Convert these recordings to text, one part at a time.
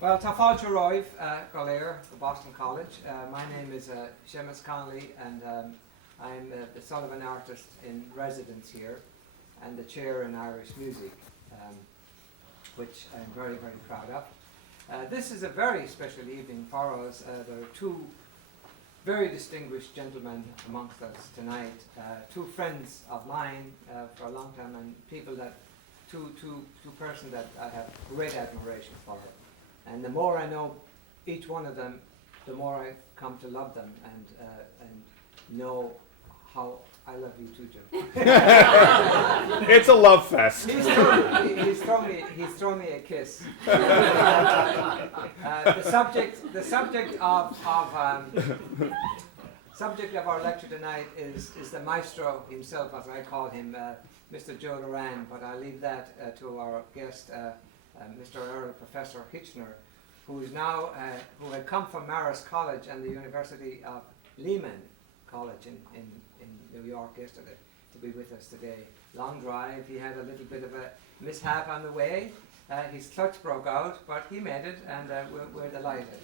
Well, tá fáilte roimh go léir the Boston College. My name is Seamus Connolly, and I'm the son of an artist in residence here and the chair in Irish music, which I'm very, very proud of. This is a very special evening for us. There are two very distinguished gentlemen amongst us tonight, two friends of mine for a long time, and people that, two persons that I have great admiration for. And the more I know each one of them, the more I come to love them and know how I love you too, Joe. It's a love fest. He's thrown me a kiss. The subject of our lecture tonight is the maestro himself, as I call him, Mr. Joe Derrane. But I'll leave that to our guest, Mr. Earl Professor Hitchner, who is now who had come from Marist College and the University of Lehman College in New York yesterday to be with us today. Long drive. He had a little bit of a mishap on the way. His clutch broke out, but he made it, and we're delighted.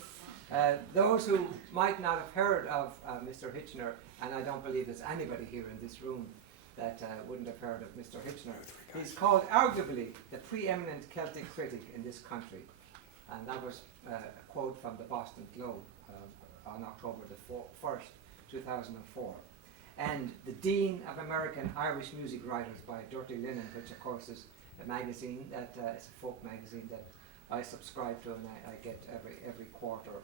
Those who might not have heard of Mr. Hitchner, and I don't believe there's anybody here in this room that wouldn't have heard of Mr. Hitchner. He's called arguably the preeminent Celtic critic in this country, and that was a quote from the Boston Globe on October the 1st, 2004. And the Dean of American Irish Music Writers by Dirty Linen, which of course is a magazine that is a folk magazine that I subscribe to and I get every quarter.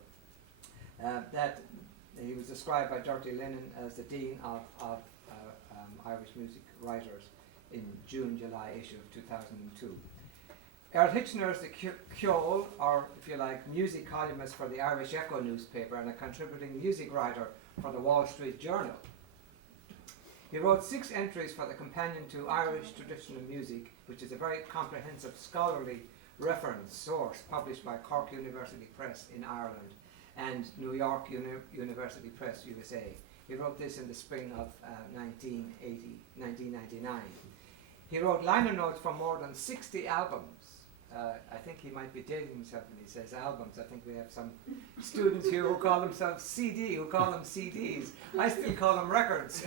That he was described by Dirty Linen as the Dean of Irish Music Writers in June-July issue of 2002. Earl Hitchner is the Ceol, or if you like, music columnist for the Irish Echo newspaper and a contributing music writer for the Wall Street Journal. He wrote 6 entries for the Companion to Irish Traditional Music, which is a very comprehensive scholarly reference source published by Cork University Press in Ireland and New York University Press, USA. He wrote this in the spring of 1999. He wrote liner notes for more than 60 albums. I think he might be dating himself when he says albums. I think we have some students here who call themselves who call them CDs. I still call them records.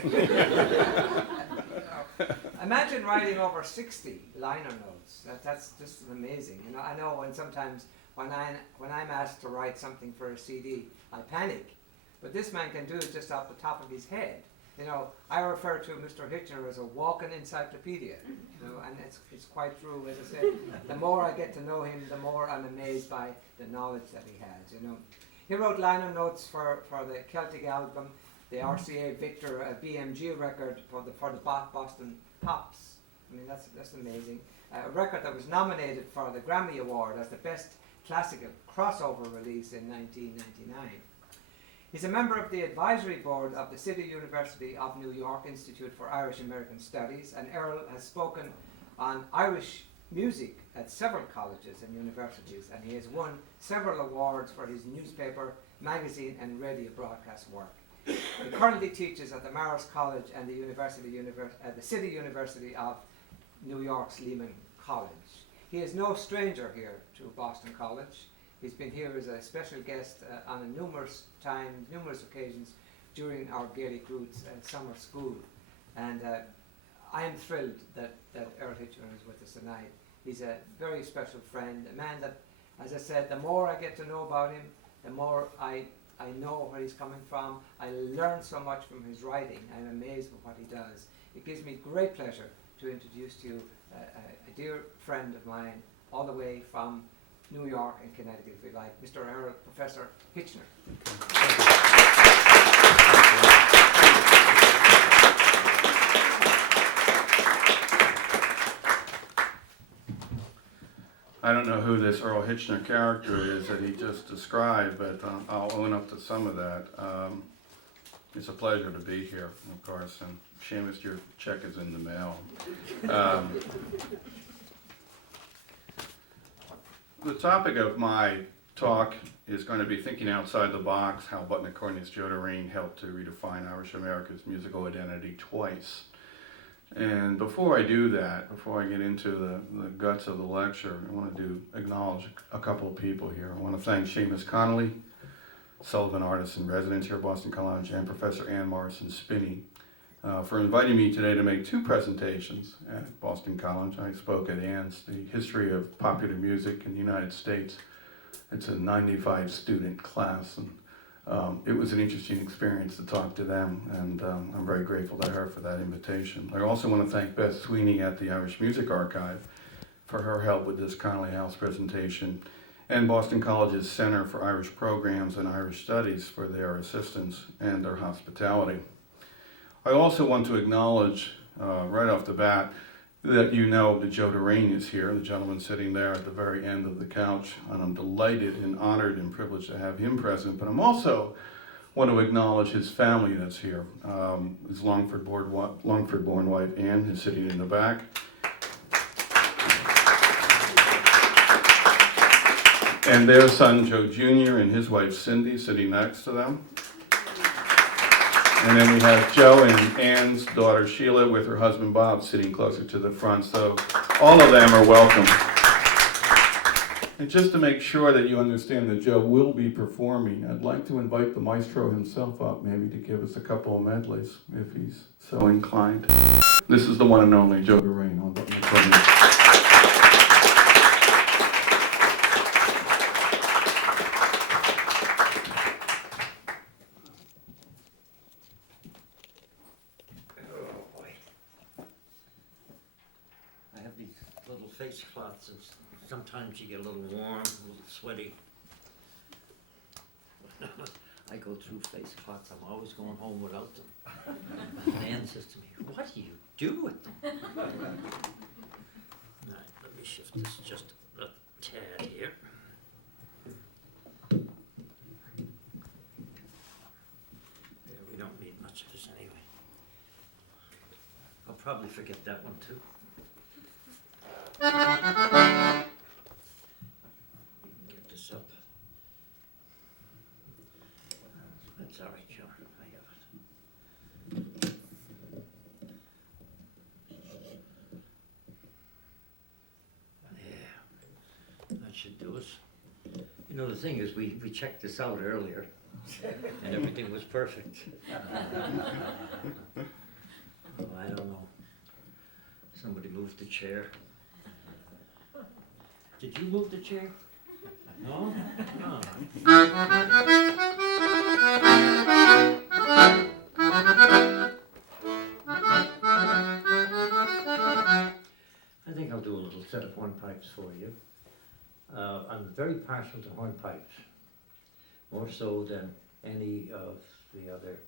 Imagine writing over 60 liner notes. That's just amazing. You know, I know sometimes when I'm asked to write something for a CD, I panic. But this man can do it just off the top of his head. You know, I refer to Mr. Hitchner as a walking encyclopedia, you know, and it's quite true. As I said, the more I get to know him, the more I'm amazed by the knowledge that he has. You know, he wrote liner notes for the Celtic album, the RCA Victor BMG record for the Boston Pops. I mean, that's amazing. A record that was nominated for the Grammy Award as the best classical crossover release in 1999. He's a member of the advisory board of the City University of New York Institute for Irish American Studies, and Earl has spoken on Irish music at several colleges and universities, and he has won several awards for his newspaper, magazine, and radio broadcast work. He currently teaches at the Marist College and the City University of New York's Lehman College. He is no stranger here to Boston College. He's been here as a special guest on numerous occasions during our Gaelic Roots summer school. And I am thrilled that Earl Hitchner is with us tonight. He's a very special friend, a man that, as I said, the more I get to know about him, the more I know where he's coming from. I learn so much from his writing. I'm amazed with what he does. It gives me great pleasure to introduce to you a dear friend of mine all the way from New York and Connecticut, if you like, Mr. Earl Professor Hitchner. I don't know who this Earl Hitchner character is that he just described, but I'll own up to some of that. It's a pleasure to be here, of course, and Seamus, your check is in the mail. The topic of my talk is going to be thinking outside the box, how button accordionist Joe Derrane helped to redefine Irish America's musical identity twice. And before I do that, before I get into the guts of the lecture, I want to acknowledge a couple of people here. I want to thank Seamus Connolly, Sullivan Artist in Residence here at Boston College, and Professor Ann Morrison Spinney for inviting me today to make two presentations at Boston College. I spoke at Ann's, The History of Popular Music in the United States. It's a 95 student class, and it was an interesting experience to talk to them, and I'm very grateful to her for that invitation. I also want to thank Beth Sweeney at the Irish Music Archive for her help with this Connolly House presentation, and Boston College's Center for Irish Programs and Irish Studies for their assistance and their hospitality. I also want to acknowledge right off the bat that you know that Joe Derrane is here, the gentleman sitting there at the very end of the couch, and I'm delighted and honored and privileged to have him present, but I'm also want to acknowledge his family that's here. His Longford-born wife, Ann, is sitting in the back. And their son, Joe Jr., and his wife, Cindy, sitting next to them. And then we have Joe and Ann's daughter, Sheila, with her husband, Bob, sitting closer to the front. So all of them are welcome. And just to make sure that you understand that Joe will be performing, I'd like to invite the maestro himself up, maybe to give us a couple of medleys, if he's so inclined. This is the one and only Joe Derrane on the accordion. Face cloths, and sometimes you get a little warm, a little sweaty. I go through face cloths, I'm always going home without them. Nan says to me, what do you do with them? Alright, let me shift this just a tad here. There, we don't need much of this anyway. I'll probably forget that one too. We can get this up. That's all right, Joe. I have it. Yeah, that should do us. You know, the thing is, we checked this out earlier, and everything was perfect. Oh, I don't know. Somebody moved the chair. Did you move the chair? No? No. I think I'll do a little set of hornpipes for you. I'm very partial to hornpipes, more so than any of the other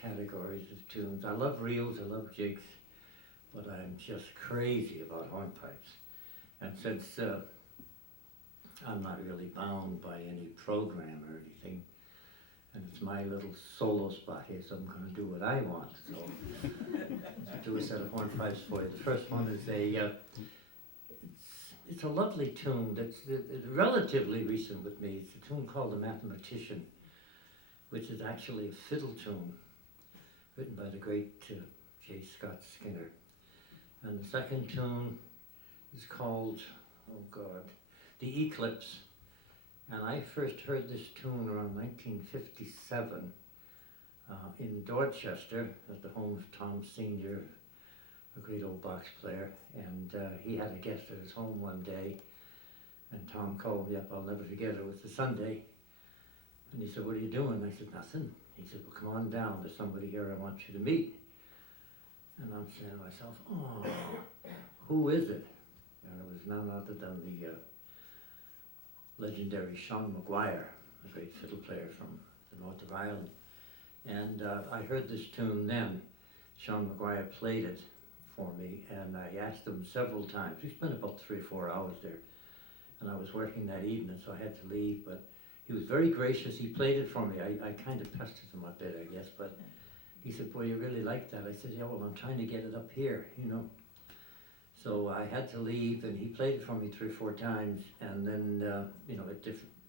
categories of tunes. I love reels, I love jigs, but I'm just crazy about hornpipes. And since I'm not really bound by any program or anything, and it's my little solo spot here, so I'm going to do what I want. So I'll do a set of hornpipes for you. The first one is it's a lovely tune that's relatively recent with me. It's a tune called The Mathematician, which is actually a fiddle tune written by the great J. Scott Skinner. And the second tune is called, oh God, The Eclipse. And I first heard this tune around 1957 in Dorchester at the home of Tom Sr., a great old box player. And he had a guest at his home one day, and Tom called me up, I'll never forget it, it was a Sunday. And he said, what are you doing? I said, nothing. He said, well, come on down, there's somebody here I want you to meet. And I'm saying to myself, oh, who is it? And it was none other than the legendary Sean McGuire, a great fiddle player from the north of Ireland. And I heard this tune then. Sean McGuire played it for me, and I asked him several times. We spent about 3 or 4 hours there, and I was working that evening, so I had to leave, but he was very gracious. He played it for me. I kind of pestered him a bit, I guess, but he said, boy, you really like that? I said, yeah, well, I'm trying to get it up here, you know. So I had to leave, and he played it for me 3 or 4 times, and then, you know,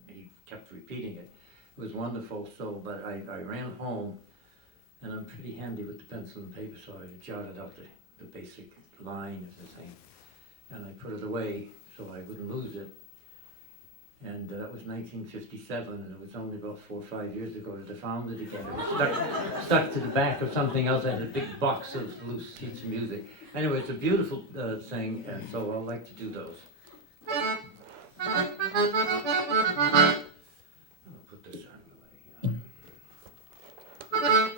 he kept repeating it. It was wonderful, so, but I ran home, and I'm pretty handy with the pencil and paper, so I jotted out the the basic line of the thing. And I put it away so I wouldn't lose it. And that was 1957, and it was only about 4 or 5 years ago that I found it again. It was stuck to the back of something else. I had a big box of loose sheets of music. Anyway, it's a beautiful thing, and so I like to do those. I'll put this out of the way.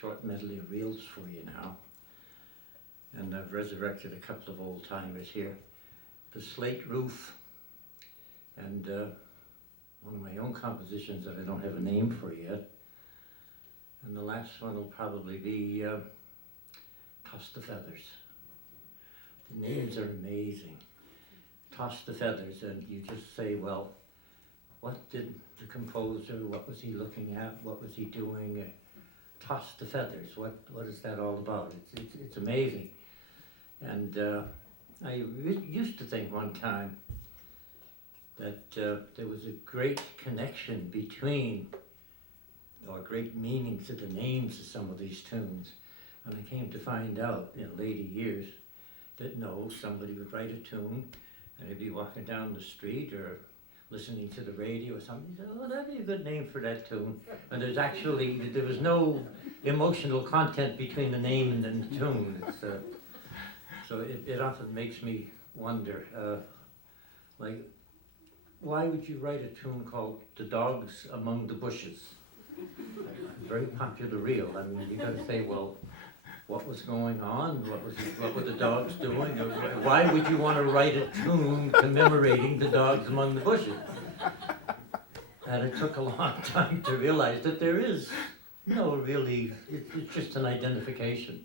short medley of reels for you now. And I've resurrected a couple of old timers here. The Slate Roof, and one of my own compositions that I don't have a name for yet. And the last one will probably be Toss the Feathers. The names are amazing. toss the feathers, and you just say, well, what did the composer, what was he looking at, what was he doing? Toss the feathers, what is that all about? It's amazing. And I used to think one time that there was a great connection between, or great meaning to the names of some of these tunes. And I came to find out in later years that no, somebody would write a tune and they'd be walking down the street or listening to the radio or something. He said, oh, that'd be a good name for that tune. And there was no emotional content between the name and the tune. So it often makes me wonder, like, why would you write a tune called The Dogs Among the Bushes? Very popular reel. I mean, you got to say, well, what was going on? What were the dogs doing? Or why would you want to write a tune commemorating the dogs among the bushes? And it took a long time to realize that there is no really, it's just an identification.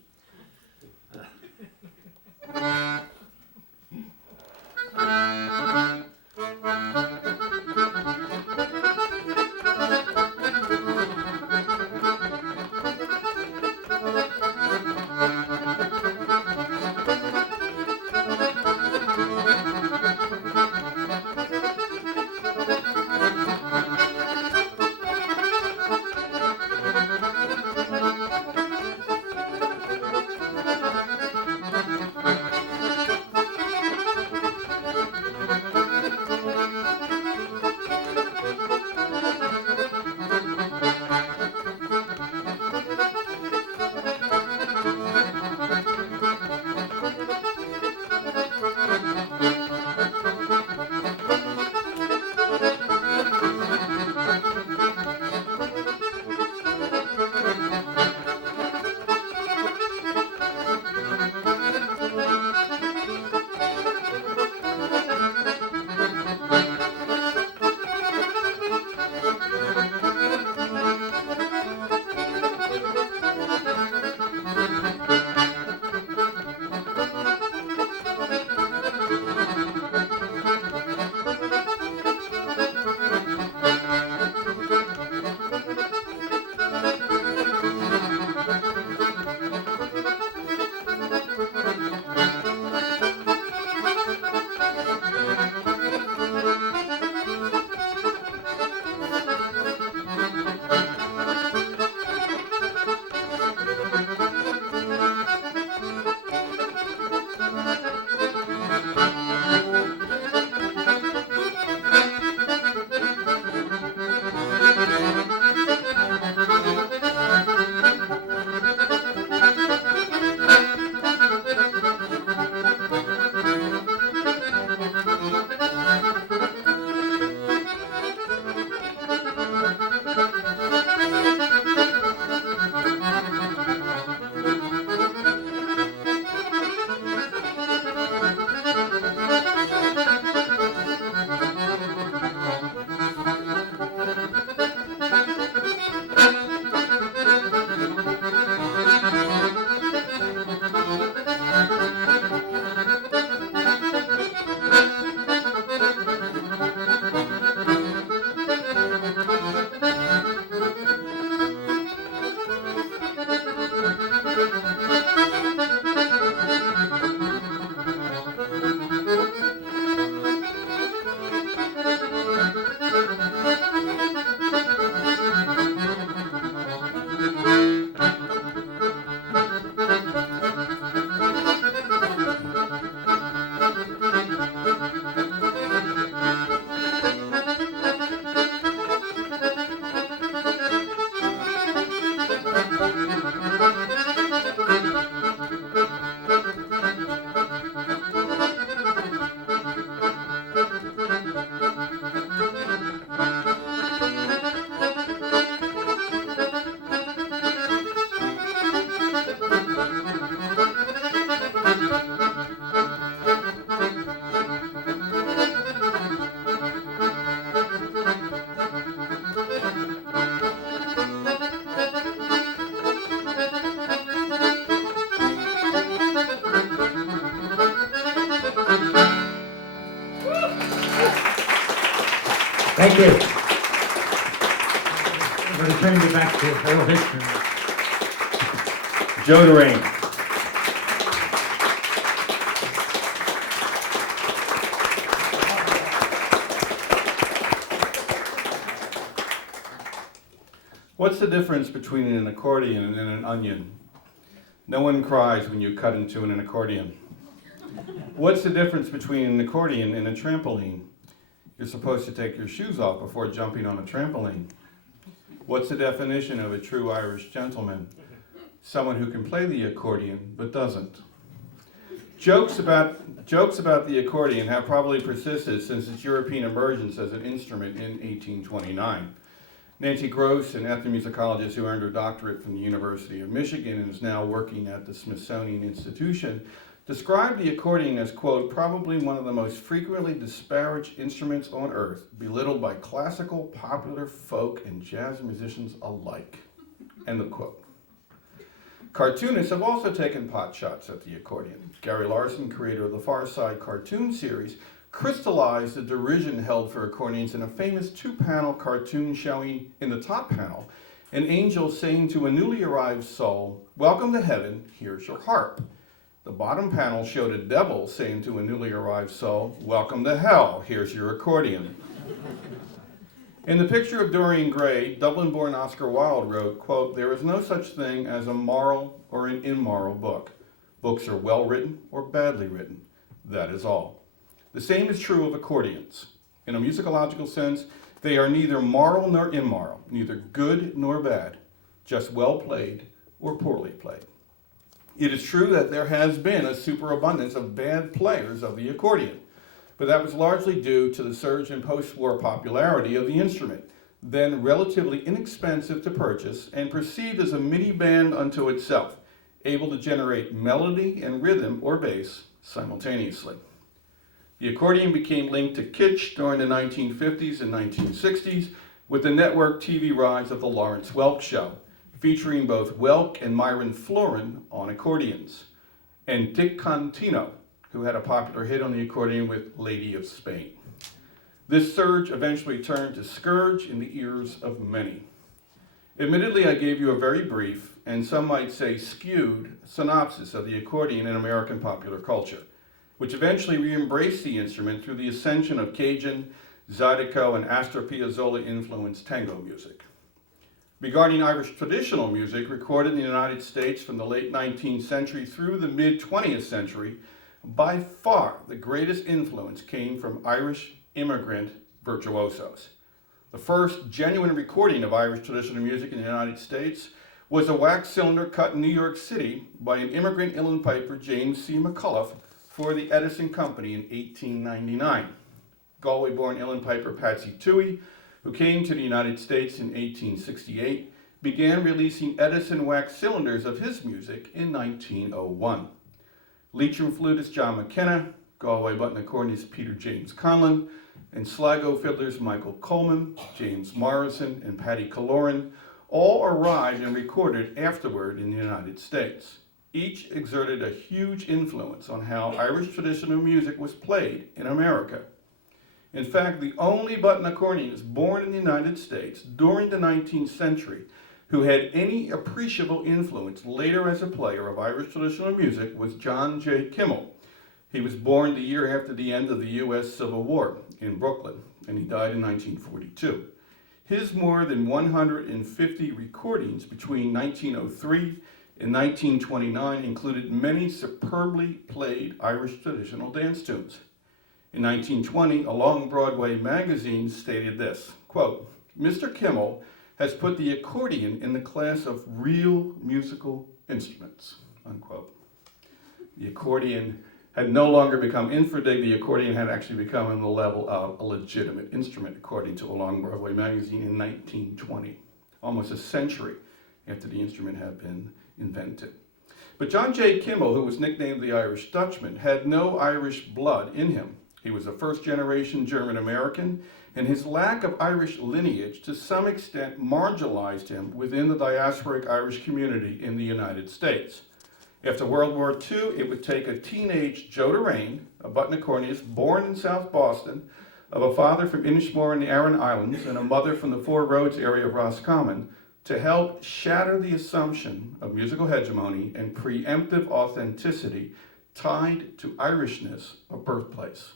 Thank you. I'm going to turn you back to Earl Hitchner. Joe Derrane. What's the difference between an accordion and an onion? No one cries when you cut into an accordion. What's the difference between an accordion and a trampoline? You're supposed to take your shoes off before jumping on a trampoline. What's the definition of a true Irish gentleman? Someone who can play the accordion but doesn't. Jokes about the accordion have probably persisted since its European emergence as an instrument in 1829. Nancy Gross, an ethnomusicologist who earned her doctorate from the University of Michigan and is now working at the Smithsonian Institution, described the accordion as, quote, probably one of the most frequently disparaged instruments on earth, belittled by classical, popular, folk, and jazz musicians alike, end of quote. Cartoonists have also taken pot shots at the accordion. Gary Larson, creator of the Far Side cartoon series, crystallized the derision held for accordions in a famous two-panel cartoon showing in the top panel an angel saying to a newly arrived soul, "Welcome to heaven, here's your harp." The bottom panel showed a devil saying to a newly arrived soul, "Welcome to hell, here's your accordion." In the picture of Dorian Gray, Dublin-born Oscar Wilde wrote, quote, "There is no such thing as a moral or an immoral book. Books are well written or badly written. That is all." The same is true of accordions. In a musicological sense, they are neither moral nor immoral, neither good nor bad, just well played or poorly played. It is true that there has been a superabundance of bad players of the accordion, but that was largely due to the surge in post-war popularity of the instrument, then relatively inexpensive to purchase and perceived as a mini band unto itself, able to generate melody and rhythm or bass simultaneously. The accordion became linked to kitsch during the 1950s and 1960s with the network TV rise of the Lawrence Welk Show, featuring both Welk and Myron Florin on accordions, and Dick Contino, who had a popular hit on the accordion with Lady of Spain. This surge eventually turned to scourge in the ears of many. Admittedly, I gave you a very brief, and some might say skewed, synopsis of the accordion in American popular culture, which eventually re-embraced the instrument through the ascension of Cajun, Zydeco, and Astor Piazzolla-influenced tango music. Regarding Irish traditional music recorded in the United States from the late 19th century through the mid-20th century, by far the greatest influence came from Irish immigrant virtuosos. The first genuine recording of Irish traditional music in the United States was a wax cylinder cut in New York City by an immigrant uilleann piper, James C. McCullough, for the Edison Company in 1899. Galway-born uilleann piper Patsy Toohey, who came to the United States in 1868, began releasing Edison wax cylinders of his music in 1901. Leitrim flutist John McKenna, Galway button accordionist Peter James Conlon, and Sligo fiddlers Michael Coleman, James Morrison, and Paddy Killoran all arrived and recorded afterward in the United States. Each exerted a huge influence on how Irish traditional music was played in America. In fact, the only button accordionist born in the United States during the 19th century who had any appreciable influence later as a player of Irish traditional music was John J. Kimmel. He was born the year after the end of the U.S. Civil War in Brooklyn, and he died in 1942. His more than 150 recordings between 1903 and 1929 included many superbly played Irish traditional dance tunes. In 1920, Along Broadway magazine stated this, quote, "Mr. Kimmel has put the accordion in the class of real musical instruments," unquote. The accordion had no longer become infidel, the accordion had actually become on the level of a legitimate instrument, according to Along Broadway magazine in 1920, almost a century after the instrument had been invented. But John J. Kimmel, who was nicknamed the Irish Dutchman, had no Irish blood in him. He was a first-generation German-American, and his lack of Irish lineage to some extent marginalized him within the diasporic Irish community in the United States. After World War II, it would take a teenage Joe Derrane, a button accordionist born in South Boston, of a father from Inishmore in the Aran Islands and a mother from the Four Roads area of Roscommon to help shatter the assumption of musical hegemony and preemptive authenticity tied to Irishness of birthplace.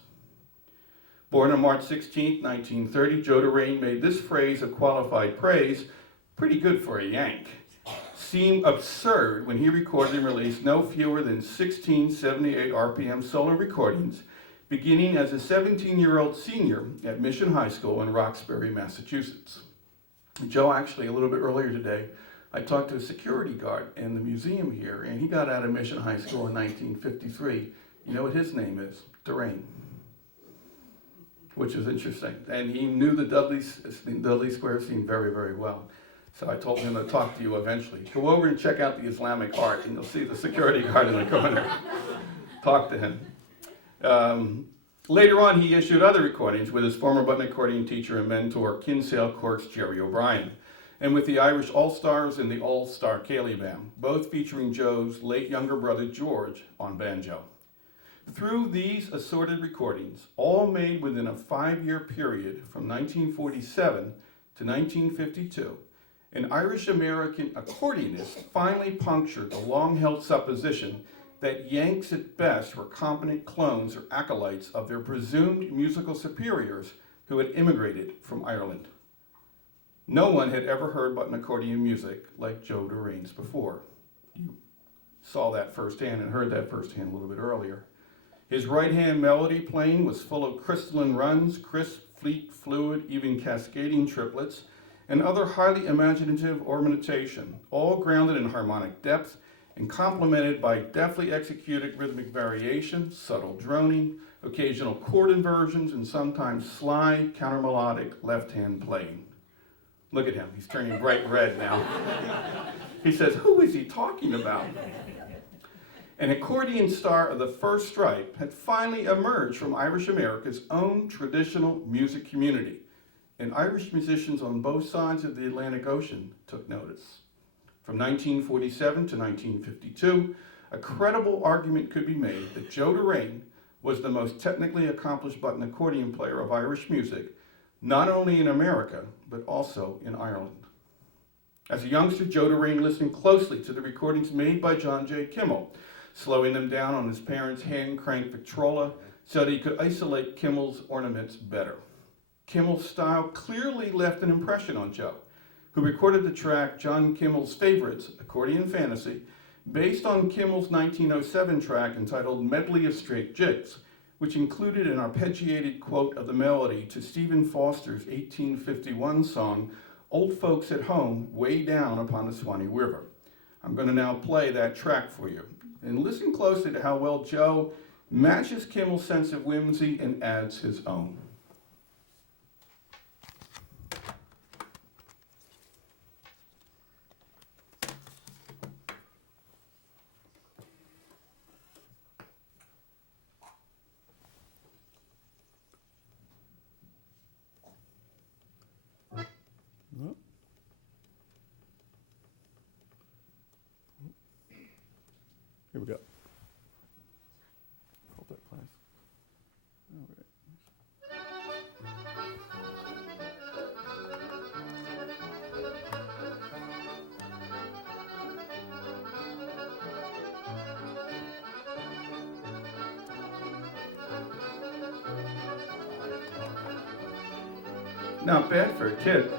Born on March 16, 1930, Joe Derrane made this phrase of qualified praise, pretty good for a Yank, seem absurd when he recorded and released no fewer than 16 78 RPM solo recordings, beginning as a 17-year-old senior at Mission High School in Roxbury, Massachusetts. Joe, actually, a little bit earlier today, I talked to a security guard in the museum here, and he got out of Mission High School in 1953. You know what his name is? Derrane, which is interesting. And he knew the Dudley Square scene very, very well. So I told him to talk to you eventually. Go over and check out the Islamic art, and you'll see the security guard in the corner. Talk to him. Later on, he issued other recordings with his former button accordion teacher and mentor, Kinsale Cork's Jerry O'Brien, and with the Irish All-Stars and the All-Star Cayley Band, both featuring Joe's late younger brother, George, on banjo. Through these assorted recordings, all made within a 5-year period from 1947 to 1952, an Irish-American accordionist finally punctured the long-held supposition that Yanks at best were competent clones or acolytes of their presumed musical superiors who had immigrated from Ireland. No one had ever heard button accordion music like Joe Derrane's before. You saw that firsthand and heard that firsthand a little bit earlier. His right-hand melody playing was full of crystalline runs, crisp, fleet, fluid, even cascading triplets, and other highly imaginative ornamentation, all grounded in harmonic depth and complemented by deftly executed rhythmic variations, subtle droning, occasional chord inversions, and sometimes sly, counter-melodic left-hand playing. Look at him, he's turning bright red now. He says, who is he talking about? An accordion star of the first stripe had finally emerged from Irish America's own traditional music community, and Irish musicians on both sides of the Atlantic Ocean took notice. From 1947 to 1952, a credible argument could be made that Joe Derrane was the most technically accomplished button accordion player of Irish music, not only in America, but also in Ireland. As a youngster, Joe Derrane listened closely to the recordings made by John J. Kimmel, slowing them down on his parents' hand-cranked Victrola so that he could isolate Kimmel's ornaments better. Kimmel's style clearly left an impression on Joe, who recorded the track John Kimmel's Favorites, Accordion Fantasy, based on Kimmel's 1907 track entitled Medley of Straight Jigs, which included an arpeggiated quote of the melody to Stephen Foster's 1851 song, Old Folks at Home, Way Down Upon the Swanee River. I'm going to now play that track for you. And listen closely to how well Joe matches Kimmel's sense of whimsy and adds his own. Here we go. Hope that plays. All right. Not bad for a kid.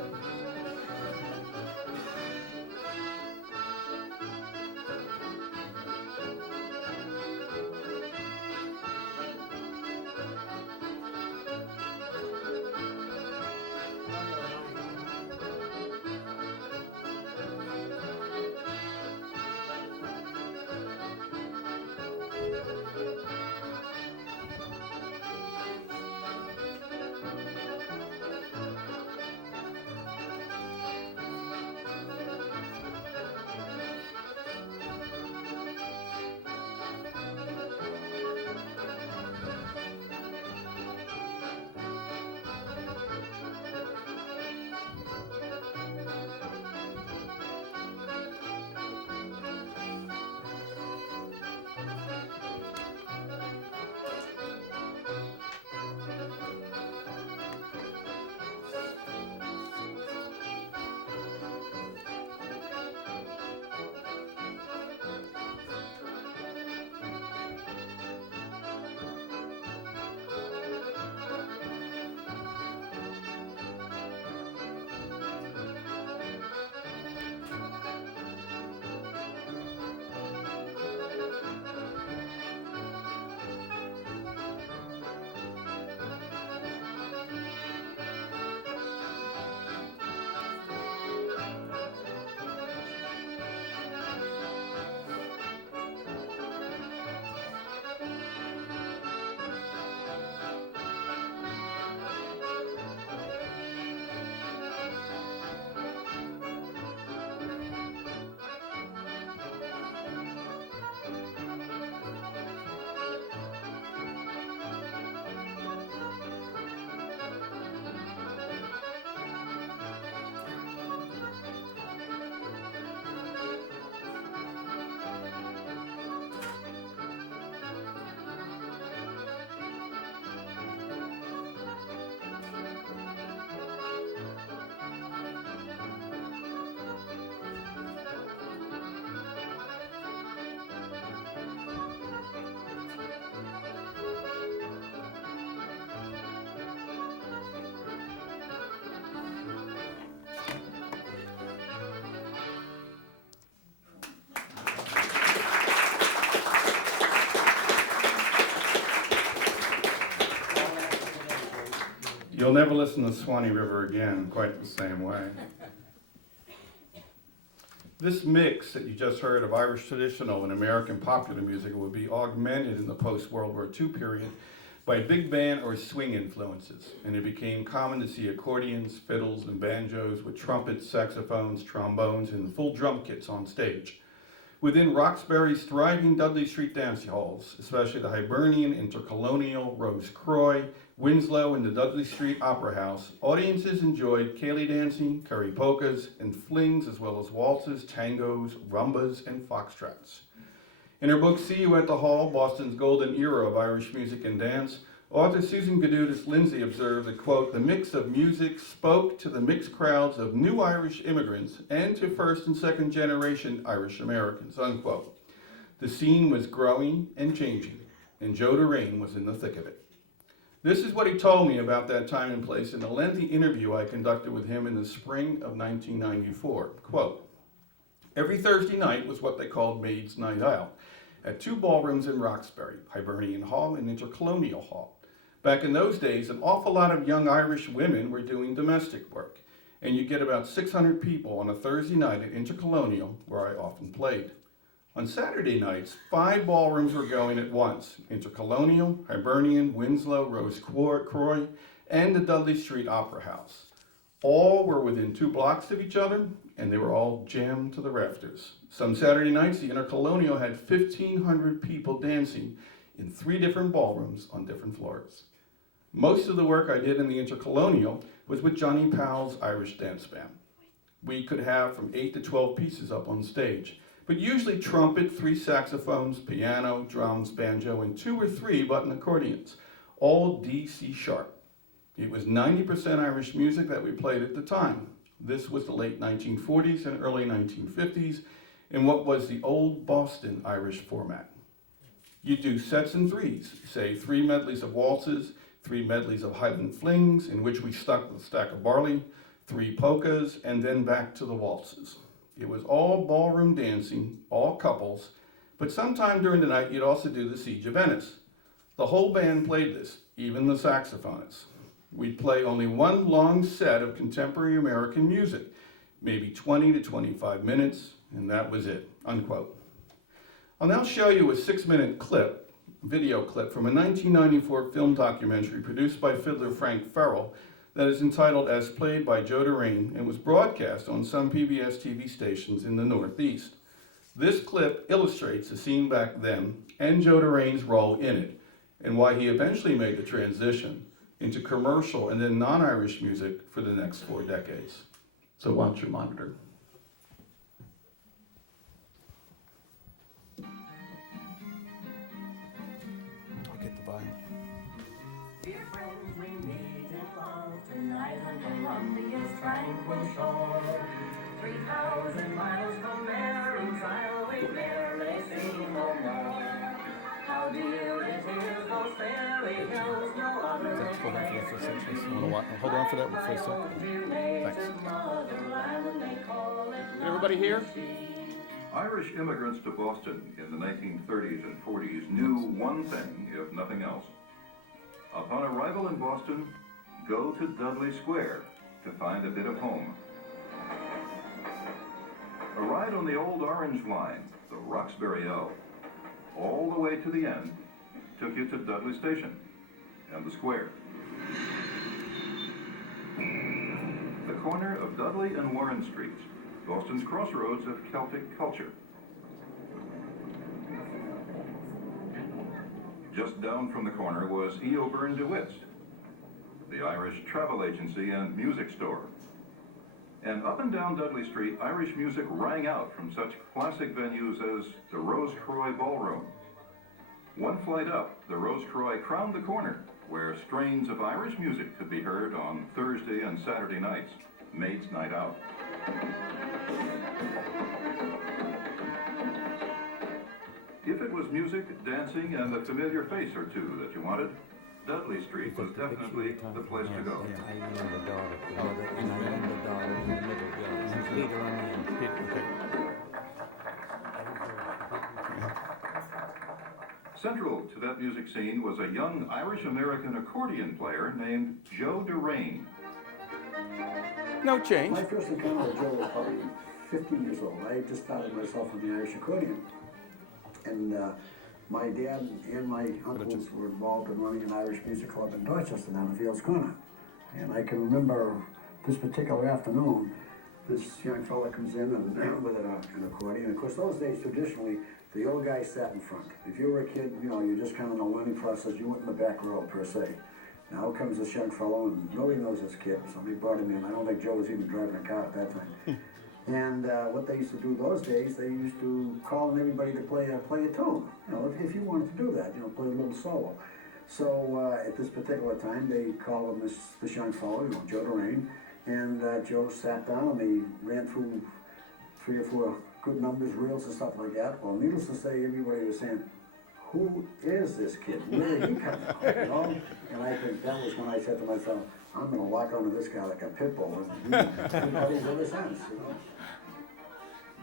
You'll never listen to Swanee River again quite the same way. This mix that you just heard of Irish traditional and American popular music would be augmented in the post-World War II period by big band or swing influences, and it became common to see accordions, fiddles, and banjos with trumpets, saxophones, trombones, and full drum kits on stage. Within Roxbury's thriving Dudley Street dance halls, especially the Hibernian, Intercolonial, Rose Croy, Winslow, and the Dudley Street Opera House, audiences enjoyed ceilidh dancing, curry polkas, and flings, as well as waltzes, tangos, rumbas, and foxtrots. In her book, See You at the Hall, Boston's Golden Era of Irish Music and Dance, author Susan Gadudas Lindsay observed that, quote, the mix of music spoke to the mixed crowds of new Irish immigrants and to first and second generation Irish Americans, unquote. The scene was growing and changing, and Joe Derrane was in the thick of it. This is what he told me about that time and place in a lengthy interview I conducted with him in the spring of 1994. Quote, every Thursday night was what they called Maid's Night Out at two ballrooms in Roxbury, Hibernian Hall and Intercolonial Hall. Back in those days, an awful lot of young Irish women were doing domestic work, and you get about 600 people on a Thursday night at Intercolonial, where I often played. On Saturday nights, 5 ballrooms were going at once: Intercolonial, Hibernian, Winslow, Rose Croy, and the Dudley Street Opera House. All were within 2 blocks of each other, and they were all jammed to the rafters. Some Saturday nights, the Intercolonial had 1,500 people dancing in 3 different ballrooms on different floors. Most of the work I did in the Intercolonial was with Johnny Powell's Irish Dance Band. We could have from 8 to 12 pieces up on stage, but usually trumpet, 3 saxophones, piano, drums, banjo, and 2 or 3 button accordions, all D/C sharp. It was 90% Irish music that we played at the time. This was the late 1940s and early 1950s in what was the old Boston Irish format. You do sets in 3s, say 3 medleys of waltzes, 3 medleys of Highland flings, in which we stuck the stack of barley, 3 polkas, and then back to the waltzes. It was all ballroom dancing, all couples, but sometime during the night you'd also do the Siege of Venice. The whole band played this, even the saxophonists. We'd play only one long set of contemporary American music, maybe 20 to 25 minutes, and that was it, unquote. I'll now show you a 6-minute clip, video clip from a 1994 film documentary produced by fiddler Frank Farrell that is entitled As Played by Joe Derrane and was broadcast on some PBS TV stations in the Northeast. This clip illustrates the scene back then and Joe Derrane's role in it, and why he eventually made the transition into commercial and then non-Irish music for the next 4 decades. So watch your monitor. I'll get the violin. Dear friends, we meet in love tonight on Columbia's tranquil shore. 3,000 miles from Mary's Isle, we barely see no more. How dear it is, those fairy hills, no other Thanks. Hold on for that for a second. Just wanna hold on for that for a second. Thanks. Everybody here? Irish immigrants to Boston in the 1930s and 40s knew one thing, if nothing else. Upon arrival in Boston, go to Dudley Square to find a bit of home. A ride on the old Orange Line, the Roxbury O, all the way to the end, took you to Dudley Station and the square. The corner of Dudley and Warren Streets, Boston's crossroads of Celtic culture. Just down from the corner was E. O'Byrne DeWitt's, the Irish travel agency and music store. And up and down Dudley Street, Irish music rang out from such classic venues as the Rose Croy Ballroom. One flight up, the Rose Croy crowned the corner, where strains of Irish music could be heard on Thursday and Saturday nights, Maid's Night Out. If it was music, dancing, and a familiar face or two that you wanted, Dudley Street was definitely the place to go. I am the daughter, the mother, and I am the daughter in the middle, yeah. Later on the end. Central to that music scene was a young Irish-American accordion player named Joe Derrane. No change. My first encounter with Joe was probably 15 years old. I had just started myself with the Irish accordion. And my dad and my uncles were involved in running an Irish music club in Dorchester down the Fields Corner. And I can remember this particular afternoon, this young fella comes in and with an accordion. Of course, those days, traditionally, the old guy sat in front. If you were a kid, you know, you're just kind of in the learning process. You went in the back row, per se. Now comes this young fellow, and nobody knows this kid. Somebody brought him in. I don't think Joe was even driving a car at that time. And what they used to do those days, they used to call on everybody to play a tune. You know, if you wanted to do that, you know, play a little solo. So at this particular time, they called on this young fellow, you know, Joe Derrane, and Joe sat down and they ran through 3 or 4 good numbers, reels and stuff like that. Well, needless to say, everybody was saying, who is this kid? Where did he come from? You know? And I think that was when I said to myself, I'm going to lock onto this guy like a pit bull. And everybody's ever since, you know.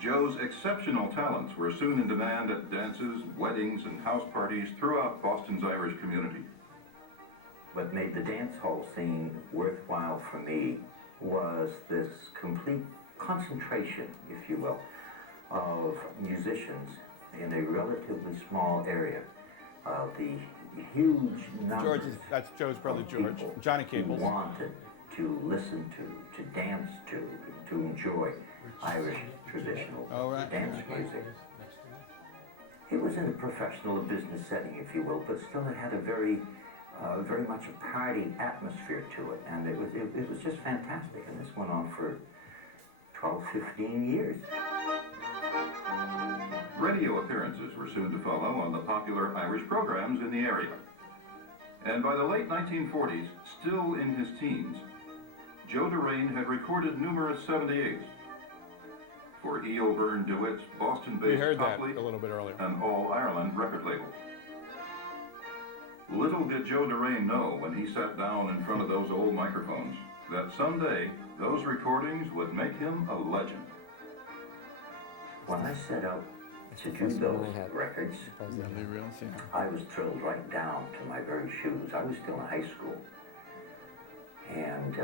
Joe's exceptional talents were soon in demand at dances, weddings, and house parties throughout Boston's Irish community. What made the dance hall scene worthwhile for me was this complete concentration, if you will, of musicians in a relatively small area. The huge numbers That's Joe's brother of George. people Johnny who Cables. wanted to listen to dance to enjoy Irish traditional Oh, right. dance music. It was in a professional or business setting, if you will, but still it had a very much a party atmosphere to it, and it was just fantastic. And this went on for 12, 15 years. Radio appearances were soon to follow on the popular Irish programs in the area. And by the late 1940s, still in his teens, Joe Derrane had recorded numerous 78s for E.O. Byrne DeWitt's We Boston-based heard that Copley a little bit earlier. and All Ireland record labels. Little did Joe Derrane know when he sat down in front of those old microphones that someday those recordings would make him a legend. When I set out to do those records, Really real, yeah. I was thrilled right down to my very shoes. I was still in high school. And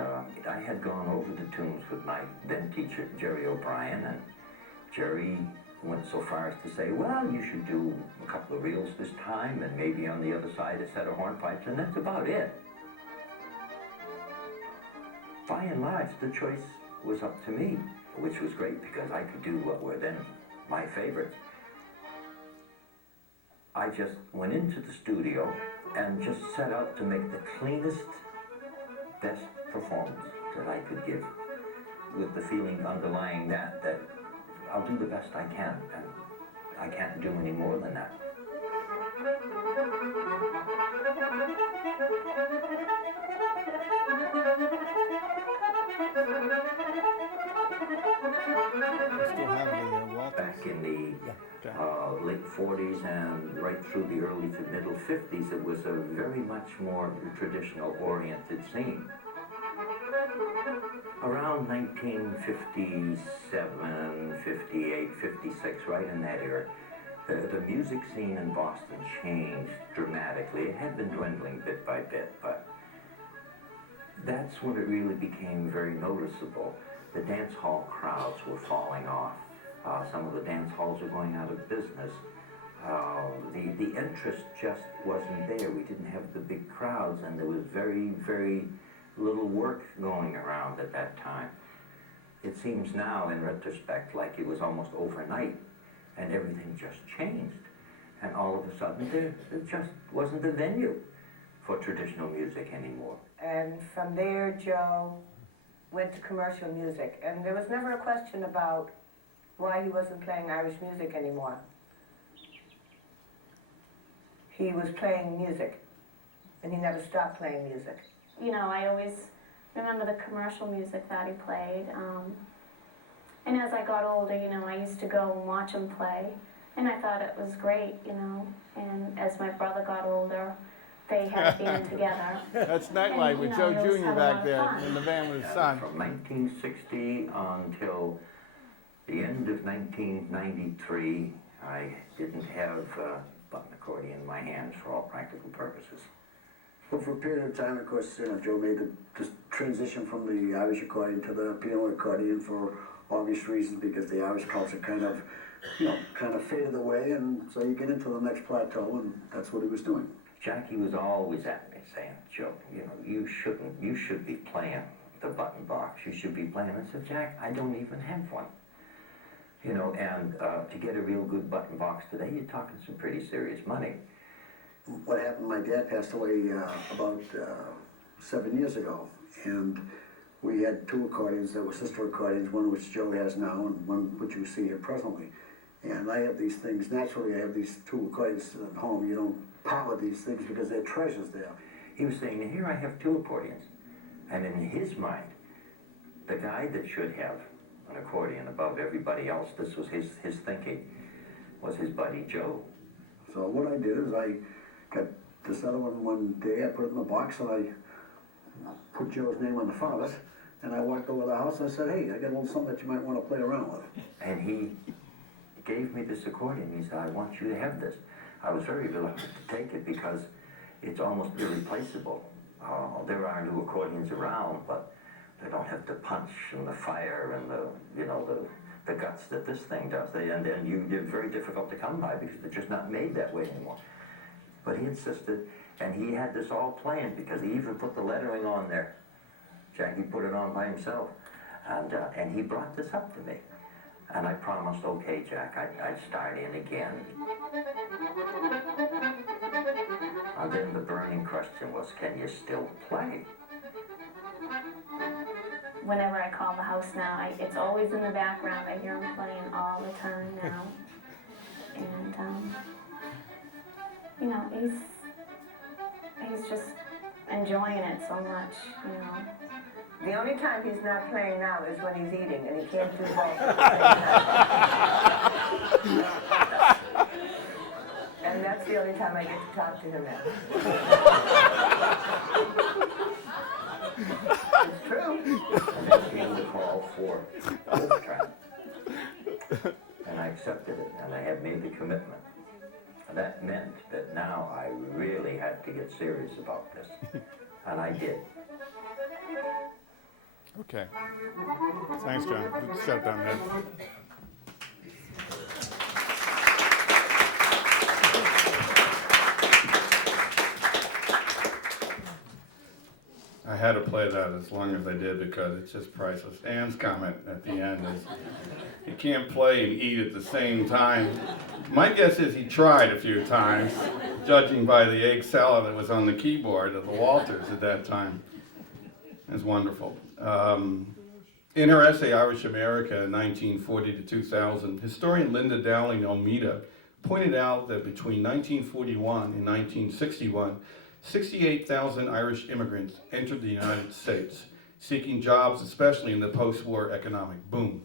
I had gone over the tunes with my then teacher, Jerry O'Brien, and Jerry went so far as to say, well, you should do a couple of reels this time, and maybe on the other side a set of hornpipes, and that's about it. By and large, the choice was up to me, which was great because I could do what were then my favorites. I just went into the studio and just set out to make the cleanest, best performance that I could give, with the feeling underlying that I'll do the best I can, and I can't do any more than that. Still have the Waltons. Back in the late 40s and right through the early to middle 50s, it was a very much more traditional-oriented scene. Around 1957, 58, 56, right in that era, the music scene in Boston changed dramatically. It had been dwindling bit by bit, but that's when it really became very noticeable. The dance hall crowds were falling off. Some of the dance halls were going out of business. The interest just wasn't there. We didn't have the big crowds, and there was very, very little work going around at that time. It seems now, in retrospect, like it was almost overnight, and everything just changed. And all of a sudden, there just wasn't a venue for traditional music anymore. And from there, Joe went to commercial music, and there was never a question about why he wasn't playing Irish music anymore. He was playing music, and he never stopped playing music. You know, I always remember the commercial music that he played. And as I got older, you know, I used to go and watch him play, and I thought it was great, you know. And as my brother got older, they had a band together. That's Nightlight with Joe they always Jr. had a lot back of there fun. in the van with his And son. from 1960 until the end of 1993, I didn't have button accordion in my hands for all practical purposes. But for a period of time, of course, Joe made the transition from the Irish accordion to the piano accordion for obvious reasons, because the Irish culture kind of faded away, and so you get into the next plateau, and that's what he was doing. Jackie was always at me saying, Joe, you should be playing the button box. You should be playing. I said, Jack, I don't even have one. And to get a real good button box today, you're talking some pretty serious money. What happened, my dad passed away about 7 years ago, and we had two accordions that were sister accordions, one which Joe has now and one which you see here presently. And I have these things, naturally I have these two accordions at home. You don't part with these things because they're treasures there. He was saying, here I have two accordions. And in his mind, the guy that should have an accordion above everybody else, this was his thinking, was his buddy Joe. So what I did is I got this other one day, I put it in the box, and I put Joe's name on the front of it, and I walked over to the house and I said, hey, I got a little something that you might want to play around with. And he gave me this accordion. He said, I want you to have this. I was very reluctant to take it because it's almost irreplaceable. There are new accordions around, but they don't have the punch and the fire and the guts that this thing does. They're very difficult to come by because they're just not made that way anymore. But he insisted, and he had this all planned because he even put the lettering on there. Jackie put it on by himself, and he brought this up to me. And I promised, okay, Jack, I'd start in again. And then the burning question was, can you still play? Whenever I call the house now, it's always in the background. I hear him playing all the time now. And, he's just enjoying it so much, The only time he's not playing now is when he's eating, and he can't do both at the same time. And that's the only time I get to talk to him now. It's true. And then came the call for overtime. And I accepted it, and I had made the commitment. And that meant that now I really had to get serious about this. And I did. Okay. Thanks, John. Shut it down, man. I had to play that as long as I did because it's just priceless. Ann's comment at the end is, you can't play and eat at the same time. My guess is he tried a few times, judging by the egg salad that was on the keyboard of the Walters at that time. It was wonderful. In her essay, Irish America, 1940 to 2000, historian Linda Dowling Almeida pointed out that between 1941 and 1961, 68,000 Irish immigrants entered the United States, seeking jobs, especially in the post-war economic boom.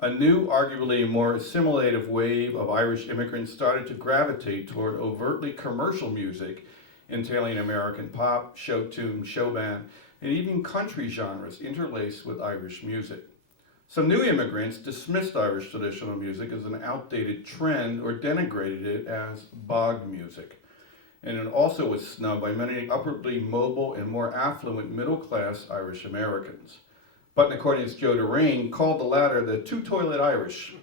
A new, arguably more assimilative wave of Irish immigrants started to gravitate toward overtly commercial music, entailing American pop, show tune, show band, and even country genres interlaced with Irish music. Some new immigrants dismissed Irish traditional music as an outdated trend or denigrated it as bog music. And it also was snubbed by many upwardly mobile and more affluent middle-class Irish Americans. Button accordionist Joe Derrane called the latter the two-toilet Irish,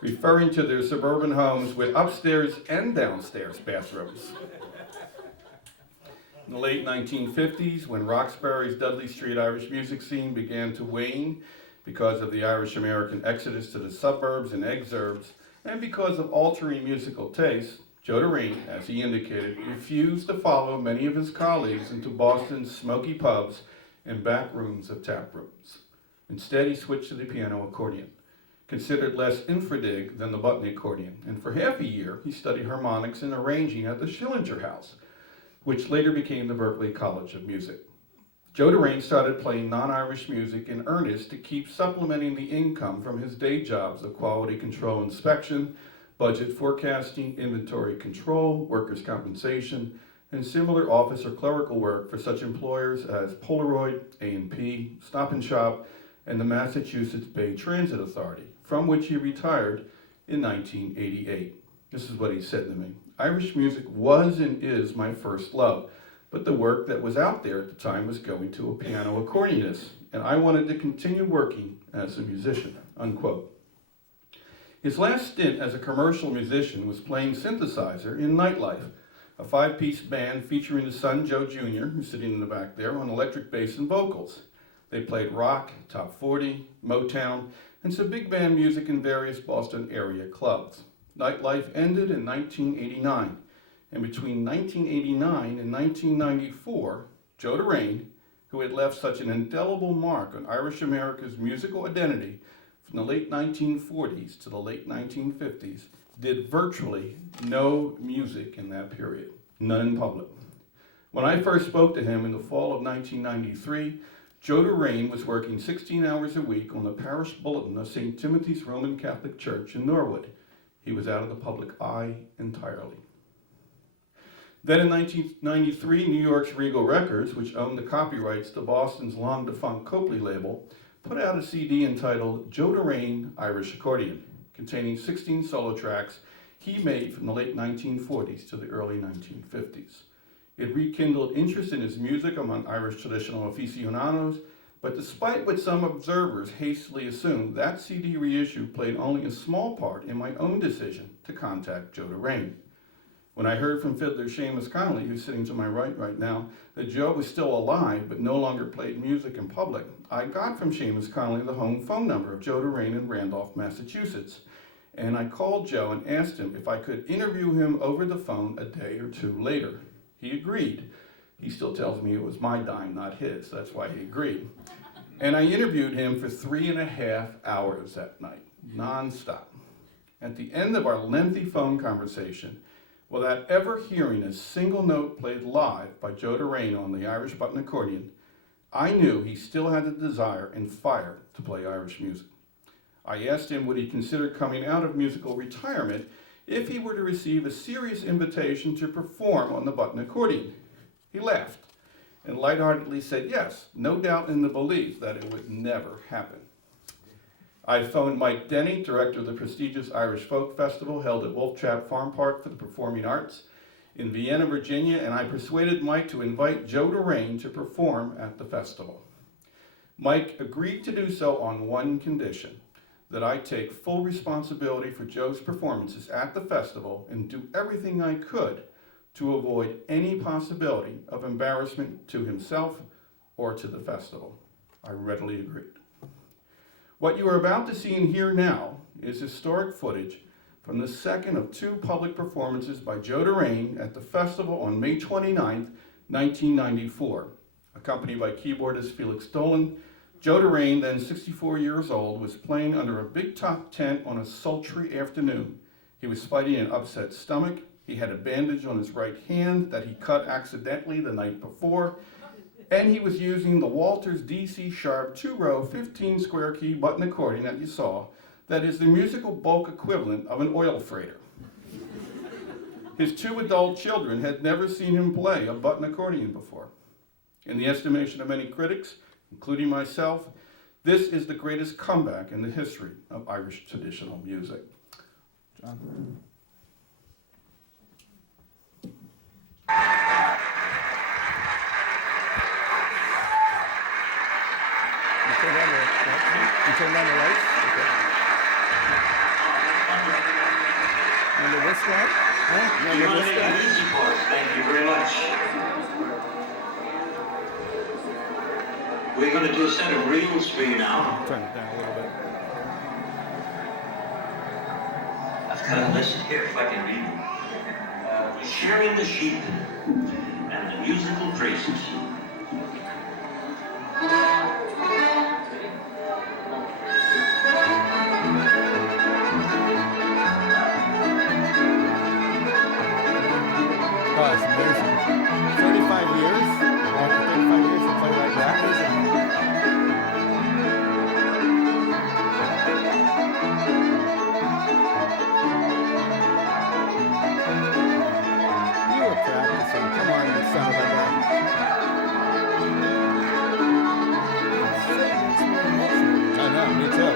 referring to their suburban homes with upstairs and downstairs bathrooms. In the late 1950s, when Roxbury's Dudley Street Irish music scene began to wane because of the Irish American exodus to the suburbs and exurbs, and because of altering musical tastes, Joe Derrane, as he indicated, refused to follow many of his colleagues into Boston's smoky pubs and back rooms of tap rooms. Instead, he switched to the piano accordion, considered less infradig than the button accordion, and for half a year he studied harmonics and arranging at the Schillinger House, which later became the Berklee College of Music. Joe Derrane started playing non-Irish music in earnest to keep supplementing the income from his day jobs of quality control inspection, budget forecasting, inventory control, workers' compensation, and similar office or clerical work for such employers as Polaroid, A&P, Stop and Shop, and the Massachusetts Bay Transit Authority, from which he retired in 1988. This is what he said to me. Irish music was and is my first love, but the work that was out there at the time was going to a piano accordionist, and I wanted to continue working as a musician, unquote. His last stint as a commercial musician was playing synthesizer in Nightlife, a 5-piece band featuring his son Joe Jr., who's sitting in the back there, on electric bass and vocals. They played rock, top 40, Motown, and some big band music in various Boston area clubs. Nightlife ended in 1989, and between 1989 and 1994, Joe Derrane, who had left such an indelible mark on Irish America's musical identity from the late 1940s to the late 1950s, did virtually no music in that period, none in public. When I first spoke to him in the fall of 1993, Joe Derrane was working 16 hours a week on the parish bulletin of St. Timothy's Roman Catholic Church in Norwood. He was out of the public eye entirely. Then in 1993, New York's Regal Records, which owned the copyrights to Boston's long-defunct Copley label, put out a CD entitled Joe Derrane, Irish Accordion, containing 16 solo tracks he made from the late 1940s to the early 1950s. It rekindled interest in his music among Irish traditional aficionados, but despite what some observers hastily assumed, that CD reissue played only a small part in my own decision to contact Joe Derrane. When I heard from fiddler Seamus Connolly, who's sitting to my right now, that Joe was still alive but no longer played music in public, I got from Seamus Connolly the home phone number of Joe Derrane in Randolph, Massachusetts. And I called Joe and asked him if I could interview him over the phone a day or two later. He agreed. He still tells me it was my dime, not his. That's why he agreed. And I interviewed him for 3.5 hours that night, nonstop. At the end of our lengthy phone conversation, without ever hearing a single note played live by Joe Derrane on the Irish button accordion, I knew he still had the desire and fire to play Irish music. I asked him would he consider coming out of musical retirement if he were to receive a serious invitation to perform on the button accordion. He laughed and lightheartedly said yes, no doubt in the belief that it would never happen. I phoned Mike Denny, director of the prestigious Irish Folk Festival held at Wolf Trap Farm Park for the Performing Arts in Vienna, Virginia, and I persuaded Mike to invite Joe Derrane to perform at the festival. Mike agreed to do so on one condition, that I take full responsibility for Joe's performances at the festival and do everything I could to avoid any possibility of embarrassment to himself or to the festival. I readily agreed. What you are about to see and hear now is historic footage from the second of 2 public performances by Joe Derrane at the festival on May 29, 1994. Accompanied by keyboardist Felix Dolan, Joe Derrane, then 64 years old, was playing under a big top tent on a sultry afternoon. He was fighting an upset stomach. He had a bandage on his right hand that he cut accidentally the night before, and he was using the Walters DC Sharp 2-row 15 square key button accordion that you saw, that is the musical bulk equivalent of an oil freighter. His 2 adult children had never seen him play a button accordion before. In the estimation of many critics, including myself, this is the greatest comeback in the history of Irish traditional music. John? You turn down the lights? Okay. Remember this guy? Huh? You Remember want to this make guy? a music board? Thank you very much. We're going to do a set of reels for you now. Turn it down a little bit. I've got a list here if I can read it. Shearing the sheep and the musical phrases. Oh, it's amazing. 35 years? After 35 years to play like that? You were practicing. Come on, you sound like that. I know, me too.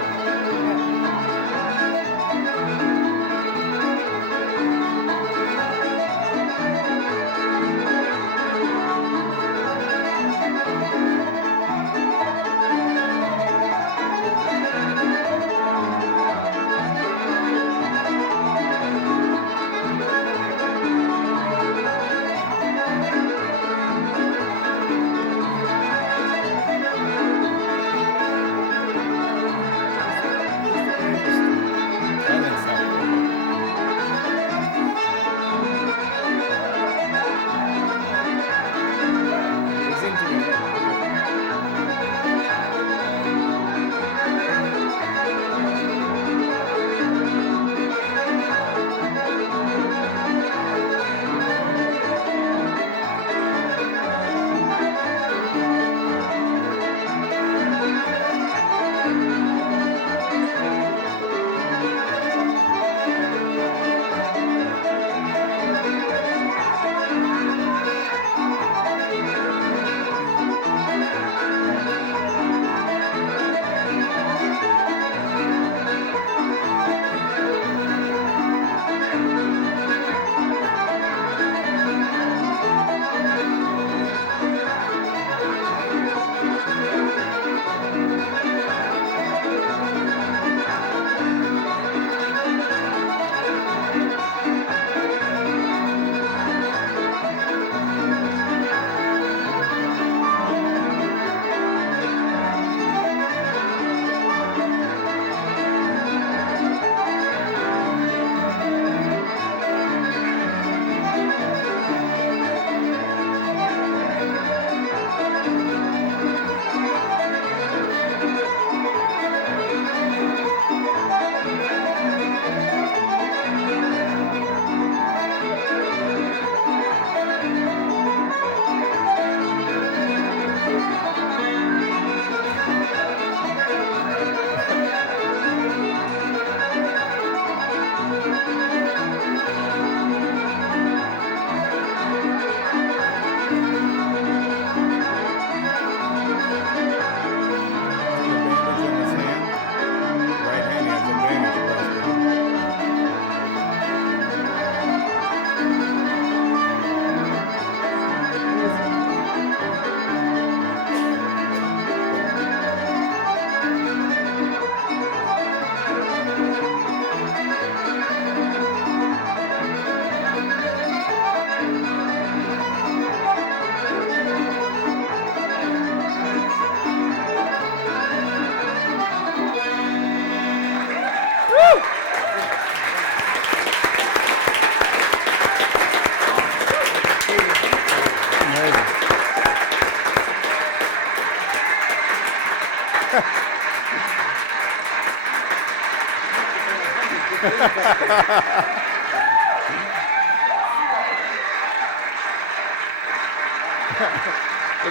Look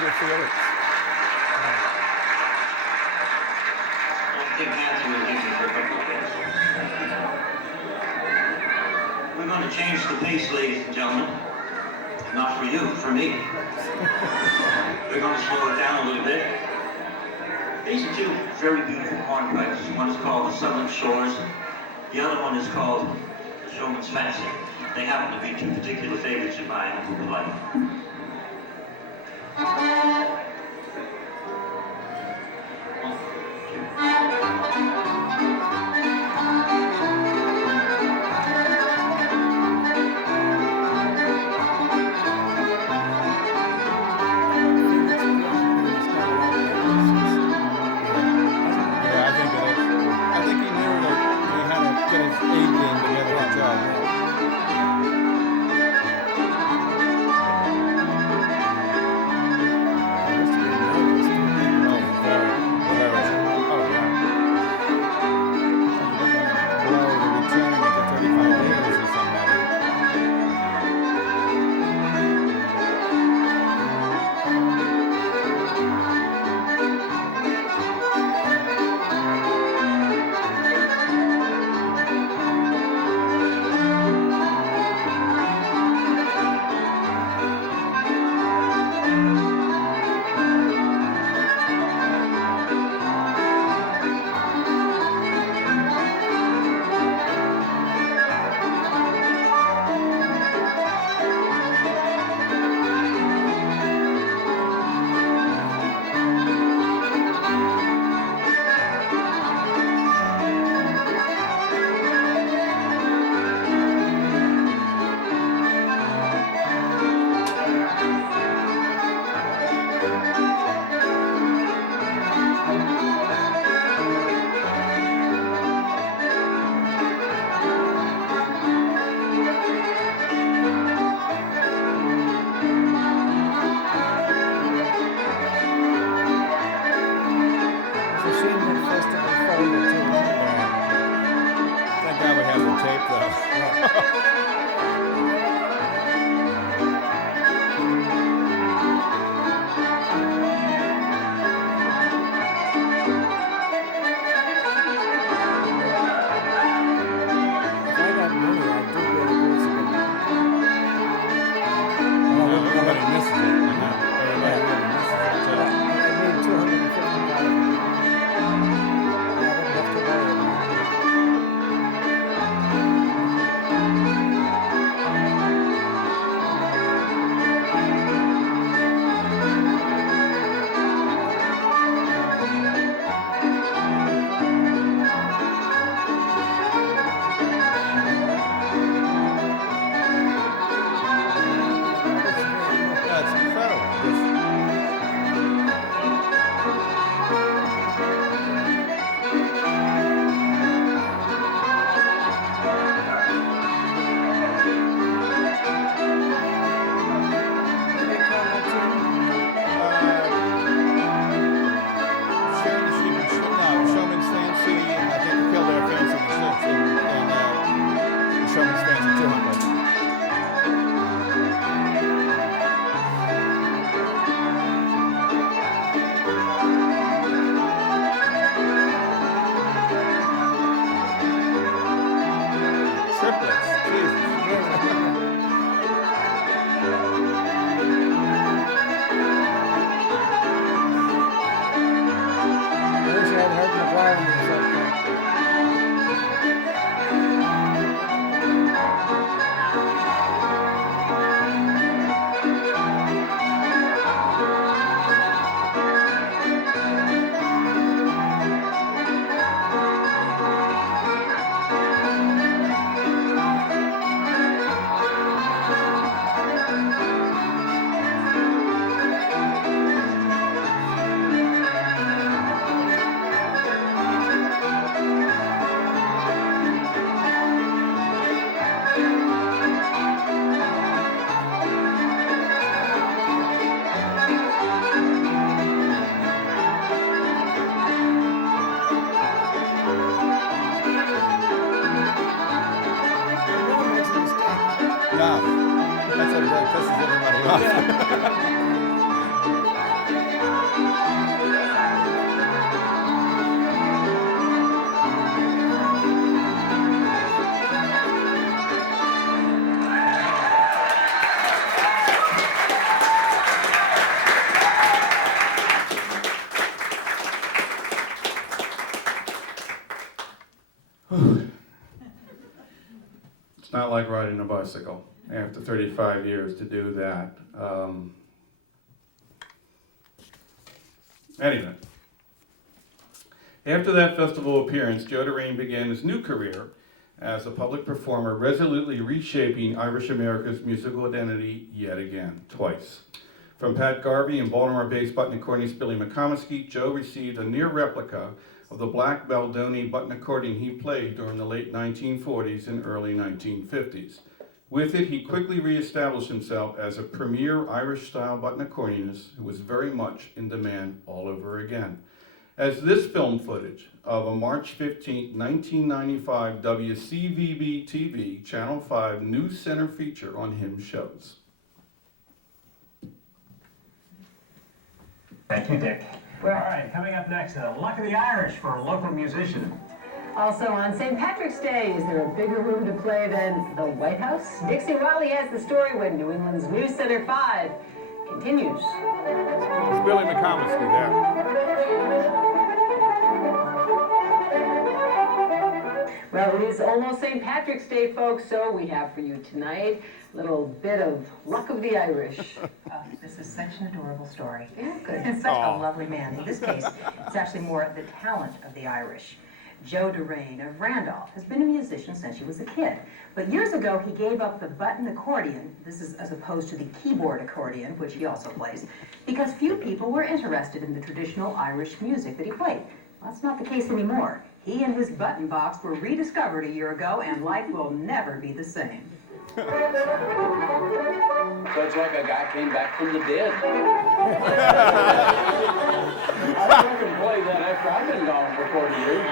at Felix. I think Nancy will give me for a couple of minutes. We're going to change the pace, ladies and gentlemen. Not for you, for me. We're going to slow it down a little bit. These are two very beautiful hornpipes. One is called the Southern Shores. The other one is called the Showman's Fancy. They happen to be two particular favorites of mine who would like them. now. That's what really pisses everybody off. It's not like riding a bicycle after 35 years to do that. Anyway, after that festival appearance, Joe Derrane began his new career as a public performer, resolutely reshaping Irish America's musical identity yet again, twice. From Pat Garvey and Baltimore-based button accordionist Billy McComiskey, Joe received a near replica of the black Baldoni button accordion he played during the late 1940s and early 1950s. With it, he quickly reestablished himself as a premier Irish-style button accordionist who was very much in demand all over again. As this film footage of a March 15, 1995 WCVB-TV Channel 5 News Center feature on him shows. Thank you, Dick. All right, coming up next, Luck of the Irish for a local musician. Also on St. Patrick's Day, is there a bigger room to play than the White House? Dixie Wiley has the story when New England's News Center 5 continues. It's Billy McComiskey there. Well, it is almost St. Patrick's Day, folks, so we have for you tonight a little bit of Luck of the Irish. This is such an adorable story. Yeah, good. And such a lovely man. In this case, it's actually more the talent of the Irish. Joe Derrane of Randolph has been a musician since he was a kid. But years ago, he gave up the button accordion, this is as opposed to the keyboard accordion, which he also plays, because few people were interested in the traditional Irish music that he played. Well, that's not the case anymore. He and his button box were rediscovered a year ago, and life will never be the same. So it's like a guy came back from the dead. I can play that after I've been gone for 40 years.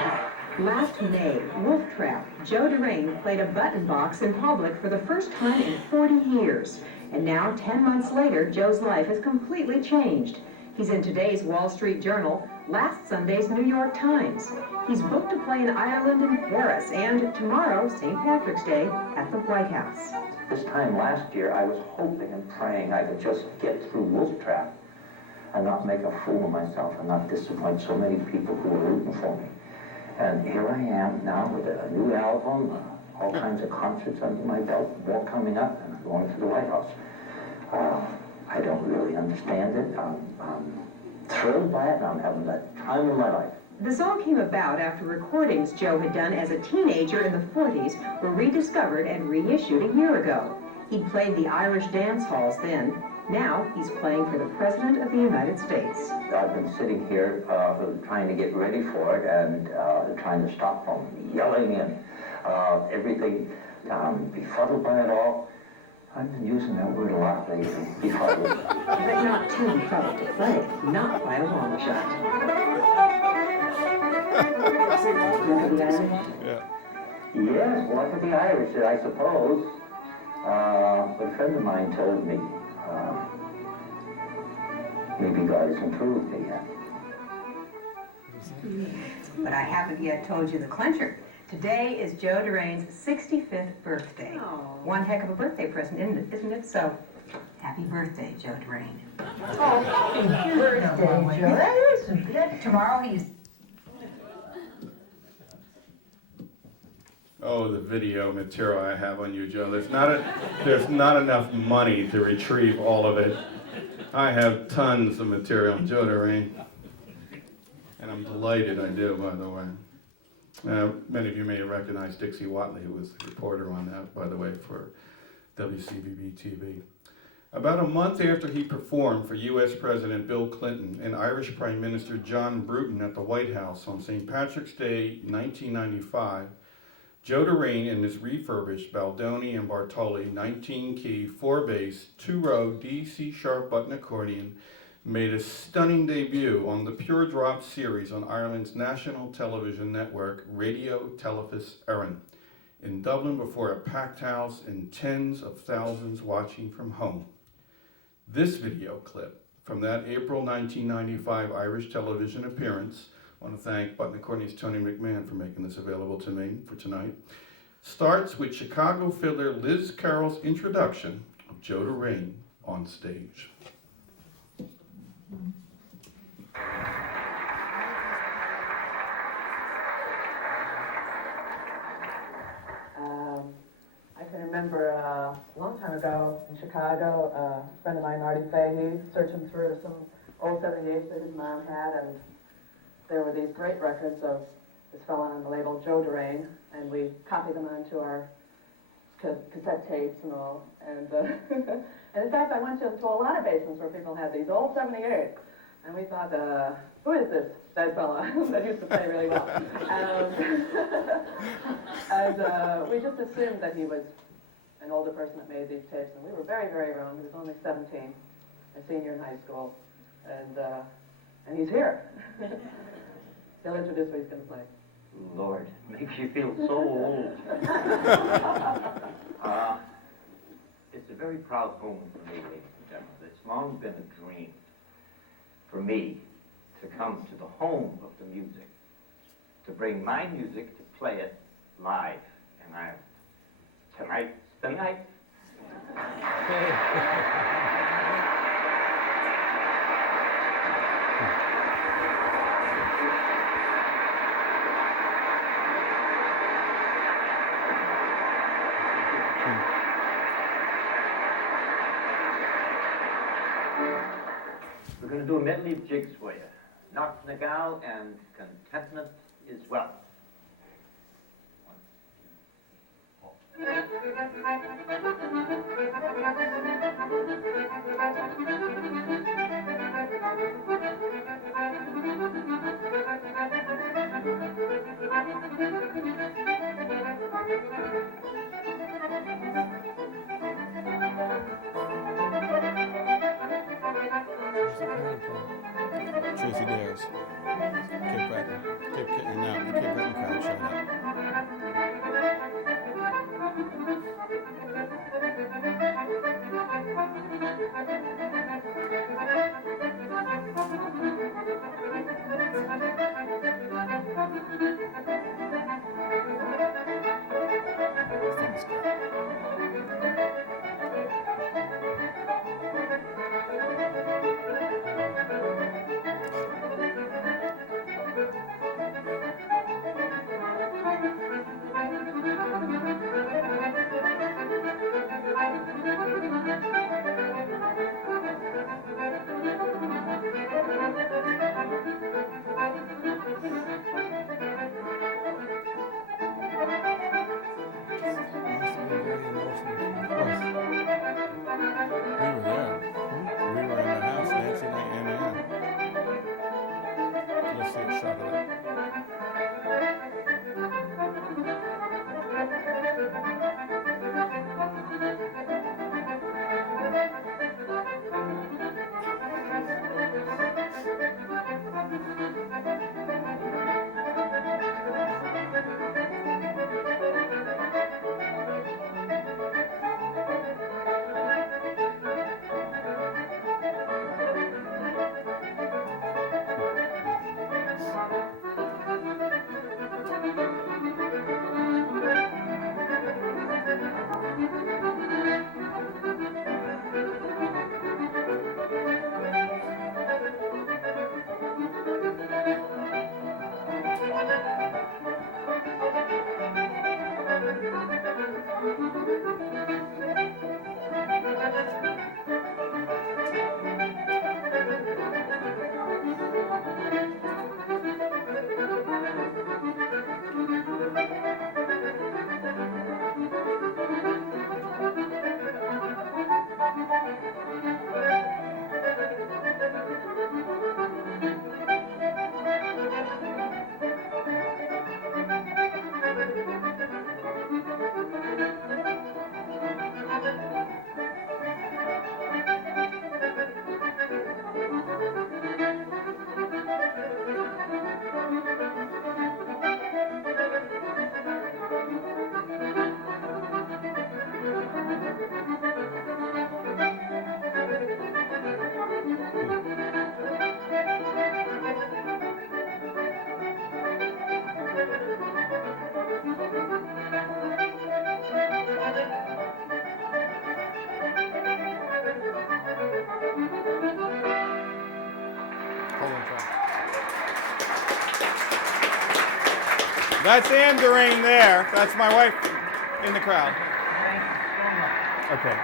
Last May, Wolf Trap, Joe Derrane played a button box in public for the first time in 40 years. And now, 10 months later, Joe's life has completely changed. He's in today's Wall Street Journal, last Sunday's New York Times. He's booked to play in Ireland and Paris, and tomorrow, St. Patrick's Day, at the White House. This time last year, I was hoping and praying I could just get through Wolf Trap and not make a fool of myself and not disappoint so many people who were rooting for me. And here I am now with a new album, all kinds of concerts under my belt, more coming up, and I'm going to the White House. I don't really understand it. I'm thrilled by it, and I'm having the time of my life. The song came about after recordings Joe had done as a teenager in the 40s were rediscovered and reissued a year ago. He'd played the Irish dance halls then. Now he's playing for the President of the United States. I've been sitting here trying to get ready for it and trying to stop from yelling and everything, befuddled by it all. I've been using that word a lot lately, befuddled. But not too befuddled to play, not by a long shot. Luck of the Irish? Yeah. Yes, Luck of the Irish, I suppose. But a friend of mine told me, maybe God has improved me yet. But I haven't yet told you the clincher. Today is Joe Derrane's 65th birthday. Oh. One heck of a birthday present, isn't it? So, happy birthday, Joe Derrane. Oh, happy birthday, Joe. That isn't good. Tomorrow he's... Oh, the video material I have on you, Joe. There's not enough money to retrieve all of it. I have tons of material on Joe Derrane. And I'm delighted I do, by the way. Many of you may recognize Dixie Watley, who was the reporter on that, by the way, for WCVB-TV. About a month after he performed for U.S. President Bill Clinton and Irish Prime Minister John Bruton at the White House on St. Patrick's Day, 1995, Joe Derrane and his refurbished Baldoni and Bartoli 19-key, 4-bass, 2-row D-C-sharp button accordion made a stunning debut on the Pure Drop series on Ireland's national television network, Radio Telefís Éireann. in Dublin before a packed house and tens of thousands watching from home. This video clip from that April 1995 Irish television appearance, I want to thank Button Accordionist Tony McMahon for making this available to me for tonight, starts with Chicago fiddler Liz Carroll's introduction of Joe Derrane on stage. I can remember a long time ago in Chicago, a friend of mine, Marty Fahey, searching through some old 78s that his mom had, and there were these great records of this fellow on the label, Joe Derrane, and we copied them onto our cassette tapes and all. And, and in fact, I went to a lot of basements where people had these old 78s, and we thought, who is this dead fella that used to play really well? And we just assumed that he was an older person that made these tapes, and we were very, very wrong. He was only 17, a senior in high school, and he's here. He'll introduce what he's going to play. Lord, makes you feel so old. It's a very proud moment for me, ladies and gentlemen. It's long been a dream for me to come to the home of the music, to bring my music, to play it live in Ireland. Tonight's the night. We're going to do a medley of jigs for you. Knock Nagal and Contentment is Well. Tracy Dares. Cape Breton. The Cape Breton crowd showed up. That's Ann Derrane there. That's my wife in the crowd. Okay.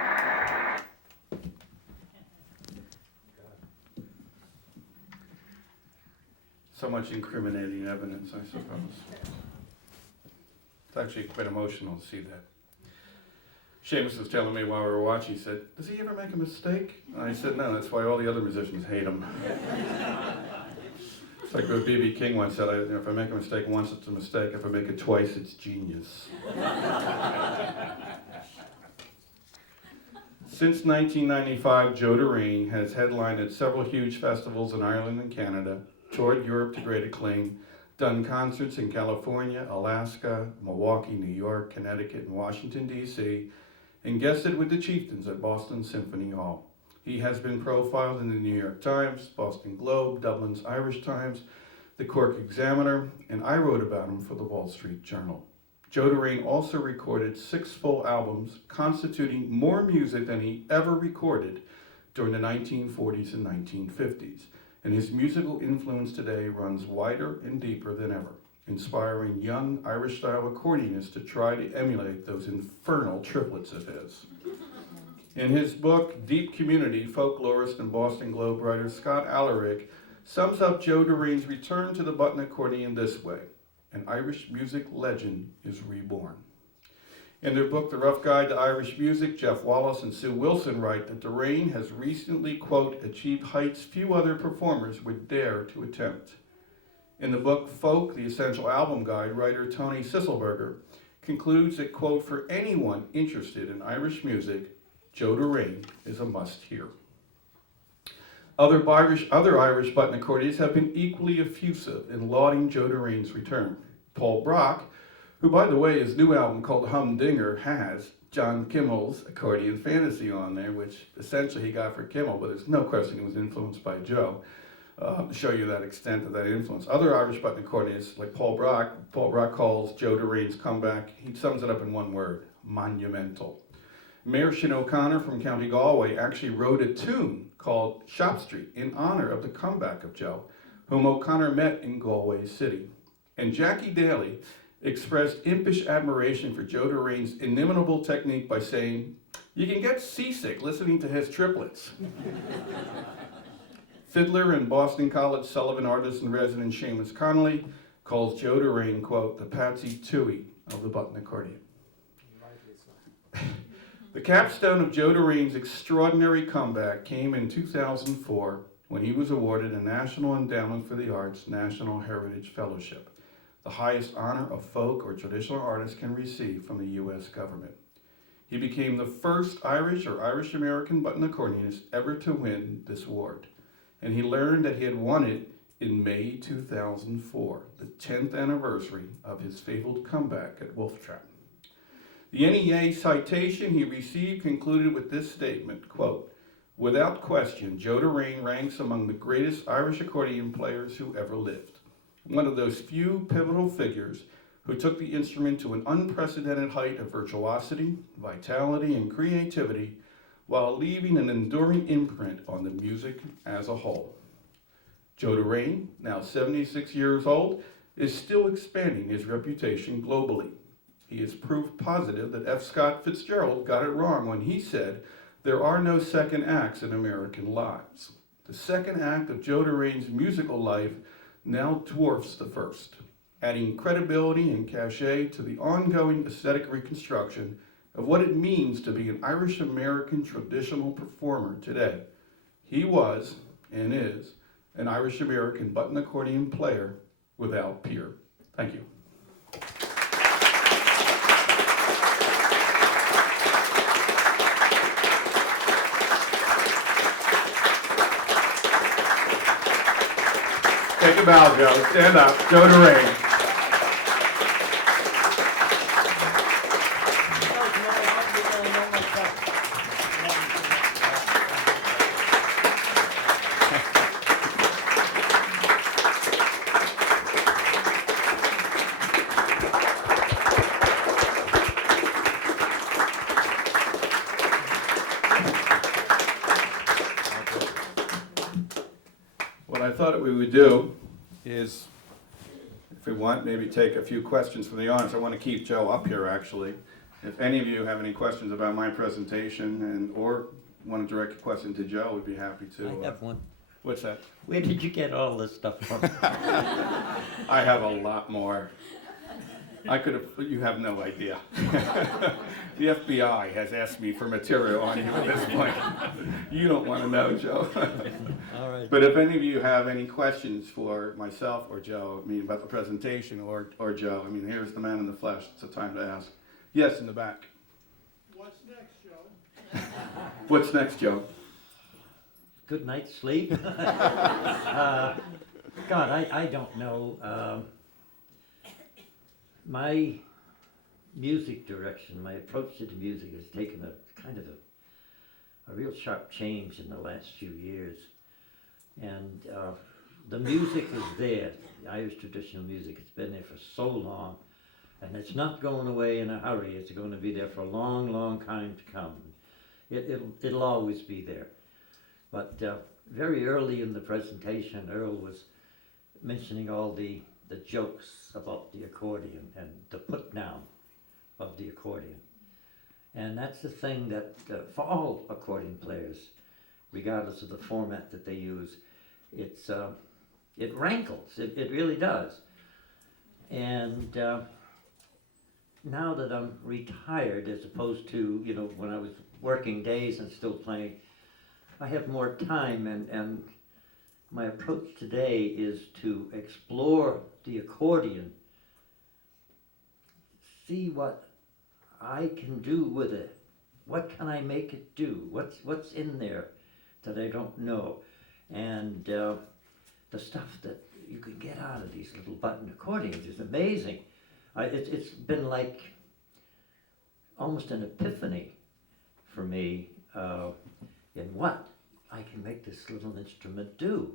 So much incriminating evidence, I suppose. It's actually quite emotional to see that. Seamus was telling me while we were watching, he said, does he ever make a mistake? And I said, no, that's why all the other musicians hate him. It's like what B.B. King once said, if I make a mistake once, it's a mistake. If I make it twice, it's genius. Since 1995, Joe Derrane has headlined at several huge festivals in Ireland and Canada, toured Europe to great acclaim, done concerts in California, Alaska, Milwaukee, New York, Connecticut, and Washington, D.C., and guested with the Chieftains at Boston Symphony Hall. He has been profiled in the New York Times, Boston Globe, Dublin's Irish Times, the Cork Examiner, and I wrote about him for the Wall Street Journal. Joe Derrane also recorded 6 full albums, constituting more music than he ever recorded during the 1940s and 1950s. And his musical influence today runs wider and deeper than ever, inspiring young Irish-style accordionists to try to emulate those infernal triplets of his. In his book, Deep Community, folklorist and Boston Globe writer Scott Alaric sums up Joe Derrane's return to the button accordion this way: an Irish music legend is reborn. In their book, The Rough Guide to Irish Music, Jeff Wallace and Sue Wilson write that Derrane has recently, quote, achieved heights few other performers would dare to attempt. In the book, Folk, the Essential Album Guide, writer Tony Sisselberger concludes that, quote, for anyone interested in Irish music, Joe Derrane is a must-hear. Other Irish button accordionists have been equally effusive in lauding Joe Derrane's return. Paul Brock, who, by the way, his new album called Humdinger has John Kimmel's Accordion Fantasy on there, which essentially he got for Kimmel, but there's no question he was influenced by Joe. To show you that extent of that influence. Other Irish button accordionists, like Paul Brock calls Joe Derrane's comeback, he sums it up in one word: monumental. Mayor Shin O'Connor from County Galway actually wrote a tune called Shop Street in honor of the comeback of Joe, whom O'Connor met in Galway City. And Jackie Daly expressed impish admiration for Joe Derrane's inimitable technique by saying, you can get seasick listening to his triplets. Fiddler and Boston College Sullivan artist-in-resident Seamus Connolly calls Joe Derrane, quote, the Patsy Toohey of the button accordion. The capstone of Joe Derrane's extraordinary comeback came in 2004 when he was awarded a National Endowment for the Arts National Heritage Fellowship, the highest honor a folk or traditional artist can receive from the U.S. government. He became the first Irish or Irish-American button accordionist ever to win this award, and he learned that he had won it in May 2004, the 10th anniversary of his fabled comeback at Wolf Trap. The NEA citation he received concluded with this statement, quote, without question, Joe Derrane ranks among the greatest Irish accordion players who ever lived. One of those few pivotal figures who took the instrument to an unprecedented height of virtuosity, vitality, and creativity while leaving an enduring imprint on the music as a whole. Joe Derrane, now 76 years old, is still expanding his reputation globally. He is proof positive that F. Scott Fitzgerald got it wrong when he said, there are no second acts in American lives. The second act of Joe Derrane's musical life now dwarfs the first, adding credibility and cachet to the ongoing aesthetic reconstruction of what it means to be an Irish-American traditional performer today. He was, and is, an Irish-American button accordion player without peer. Thank you. Take a bow, Joe. Stand up. Joe Derrane. What I thought we would do is if we want, maybe take a few questions from the audience. I want to keep Joe up here, actually. If any of you have any questions about my presentation or want to direct a question to Joe, we'd be happy to. I have one. What's that? Where did you get all this stuff from? I have a lot more. You have no idea. The FBI has asked me for material on you at this point. You don't want to know, Joe. All right. But if any of you have any questions for myself or Joe, I mean, about the presentation or Joe, I mean, here's the man in the flesh. It's a time to ask. Yes, in the back. What's next, Joe? What's next, Joe? Good night's sleep. God, I don't know. My music direction, my approach to the music has taken a kind of a real sharp change in the last few years. And the music is there, the Irish traditional music. It's been there for so long. And it's not going away in a hurry. It's going to be there for a long, long time to come. It'll always be there. But very early in the presentation, Earl was mentioning all the jokes about the accordion and the put down of the accordion. And that's the thing that for all accordion players, regardless of the format that they use, it rankles. It really does. And now that I'm retired, as opposed to, you know, when I was working days and still playing, I have more time, and my approach today is to explore the accordion, see what I can do with it. What can I make it do? What's in there that I don't know? And the stuff that you can get out of these little button accordions is amazing. It's been like almost an epiphany for me in what I can make this little instrument do.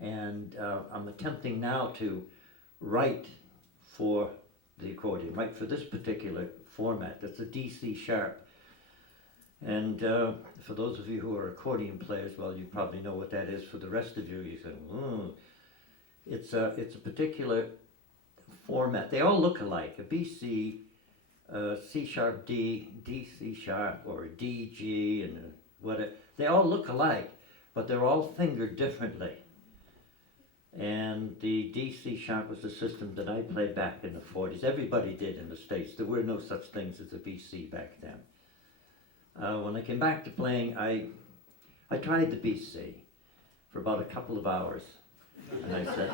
And I'm attempting now to write for the accordion, write for this particular format. That's a DC sharp. And for those of you who are accordion players, well, you probably know what that is. For the rest of you, you say, it's a particular format. They all look alike, a BC, C sharp D, D C sharp, or a D G, and whatever. They all look alike, but they're all fingered differently. And the D C sharp was a system that I played back in the 40s. Everybody did in the States. There were no such things as a BC back then. When I came back to playing, I tried the BC for about a couple of hours. And I said,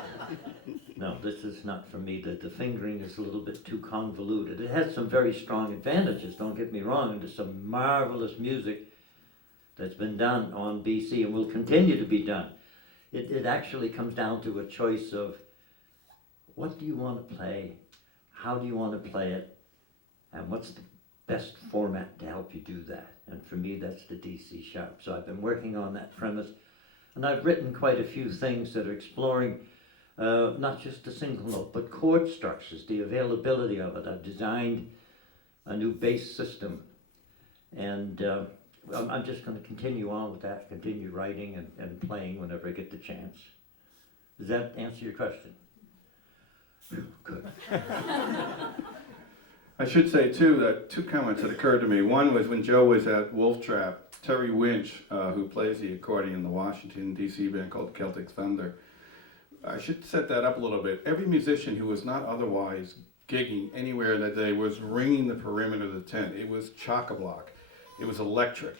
no, this is not for me. The fingering is a little bit too convoluted. It has some very strong advantages, don't get me wrong, and there's some marvelous music that's been done on BC and will continue to be done. It actually comes down to a choice of what do you want to play, how do you want to play it, and what's the best format to help you do that. And for me, that's the DC sharp. So I've been working on that premise. And I've written quite a few things that are exploring not just the single note, but chord structures, the availability of it. I've designed a new bass system, and I'm just going to continue on with that, continue writing and playing whenever I get the chance. Does that answer your question? Good. I should say, too, that two comments that occurred to me. One was when Joe was at Wolf Trap, Terry Winch, who plays the accordion in the Washington, D.C. band called Celtic Thunder. I should set that up a little bit. Every musician who was not otherwise gigging anywhere that day was ringing the perimeter of the tent. It was chock-a-block. It was electric.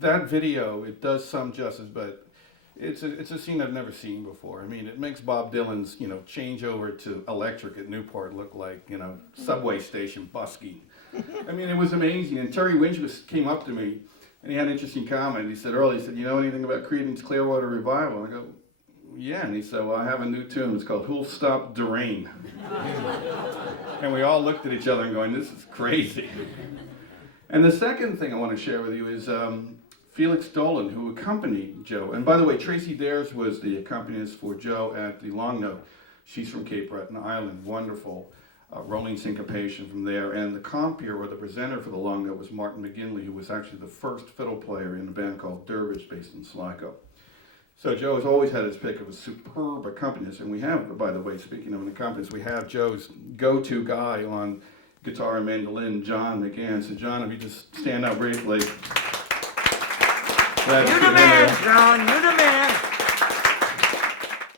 That video, it does some justice, but it's a scene I've never seen before. I mean, it makes Bob Dylan's, change over to electric at Newport look like, subway station busking. I mean, it was amazing. And Terry Winch came up to me, and he had an interesting comment. He said, Earl, you know anything about Creedence Clearwater Revival? And I go, yeah. And he said, well, I have a new tune. It's called Who'll Stop Derrane? And we all looked at each other and going, this is crazy. And the second thing I want to share with you is Felix Dolan, who accompanied Joe. And by the way, Tracy Dares was the accompanist for Joe at the Long Note. She's from Cape Breton Island. Wonderful rolling syncopation from there. And the compier, or the presenter for the Long Note, was Martin McGinley, who was actually the first fiddle player in a band called Dervish, based in Sligo. So Joe has always had his pick of a superb accompanist, and we have, by the way, speaking of an accompanist, we have Joe's go-to guy on guitar and mandolin, John McGann. So John, if you just stand up briefly. You're the man, John, you're the man.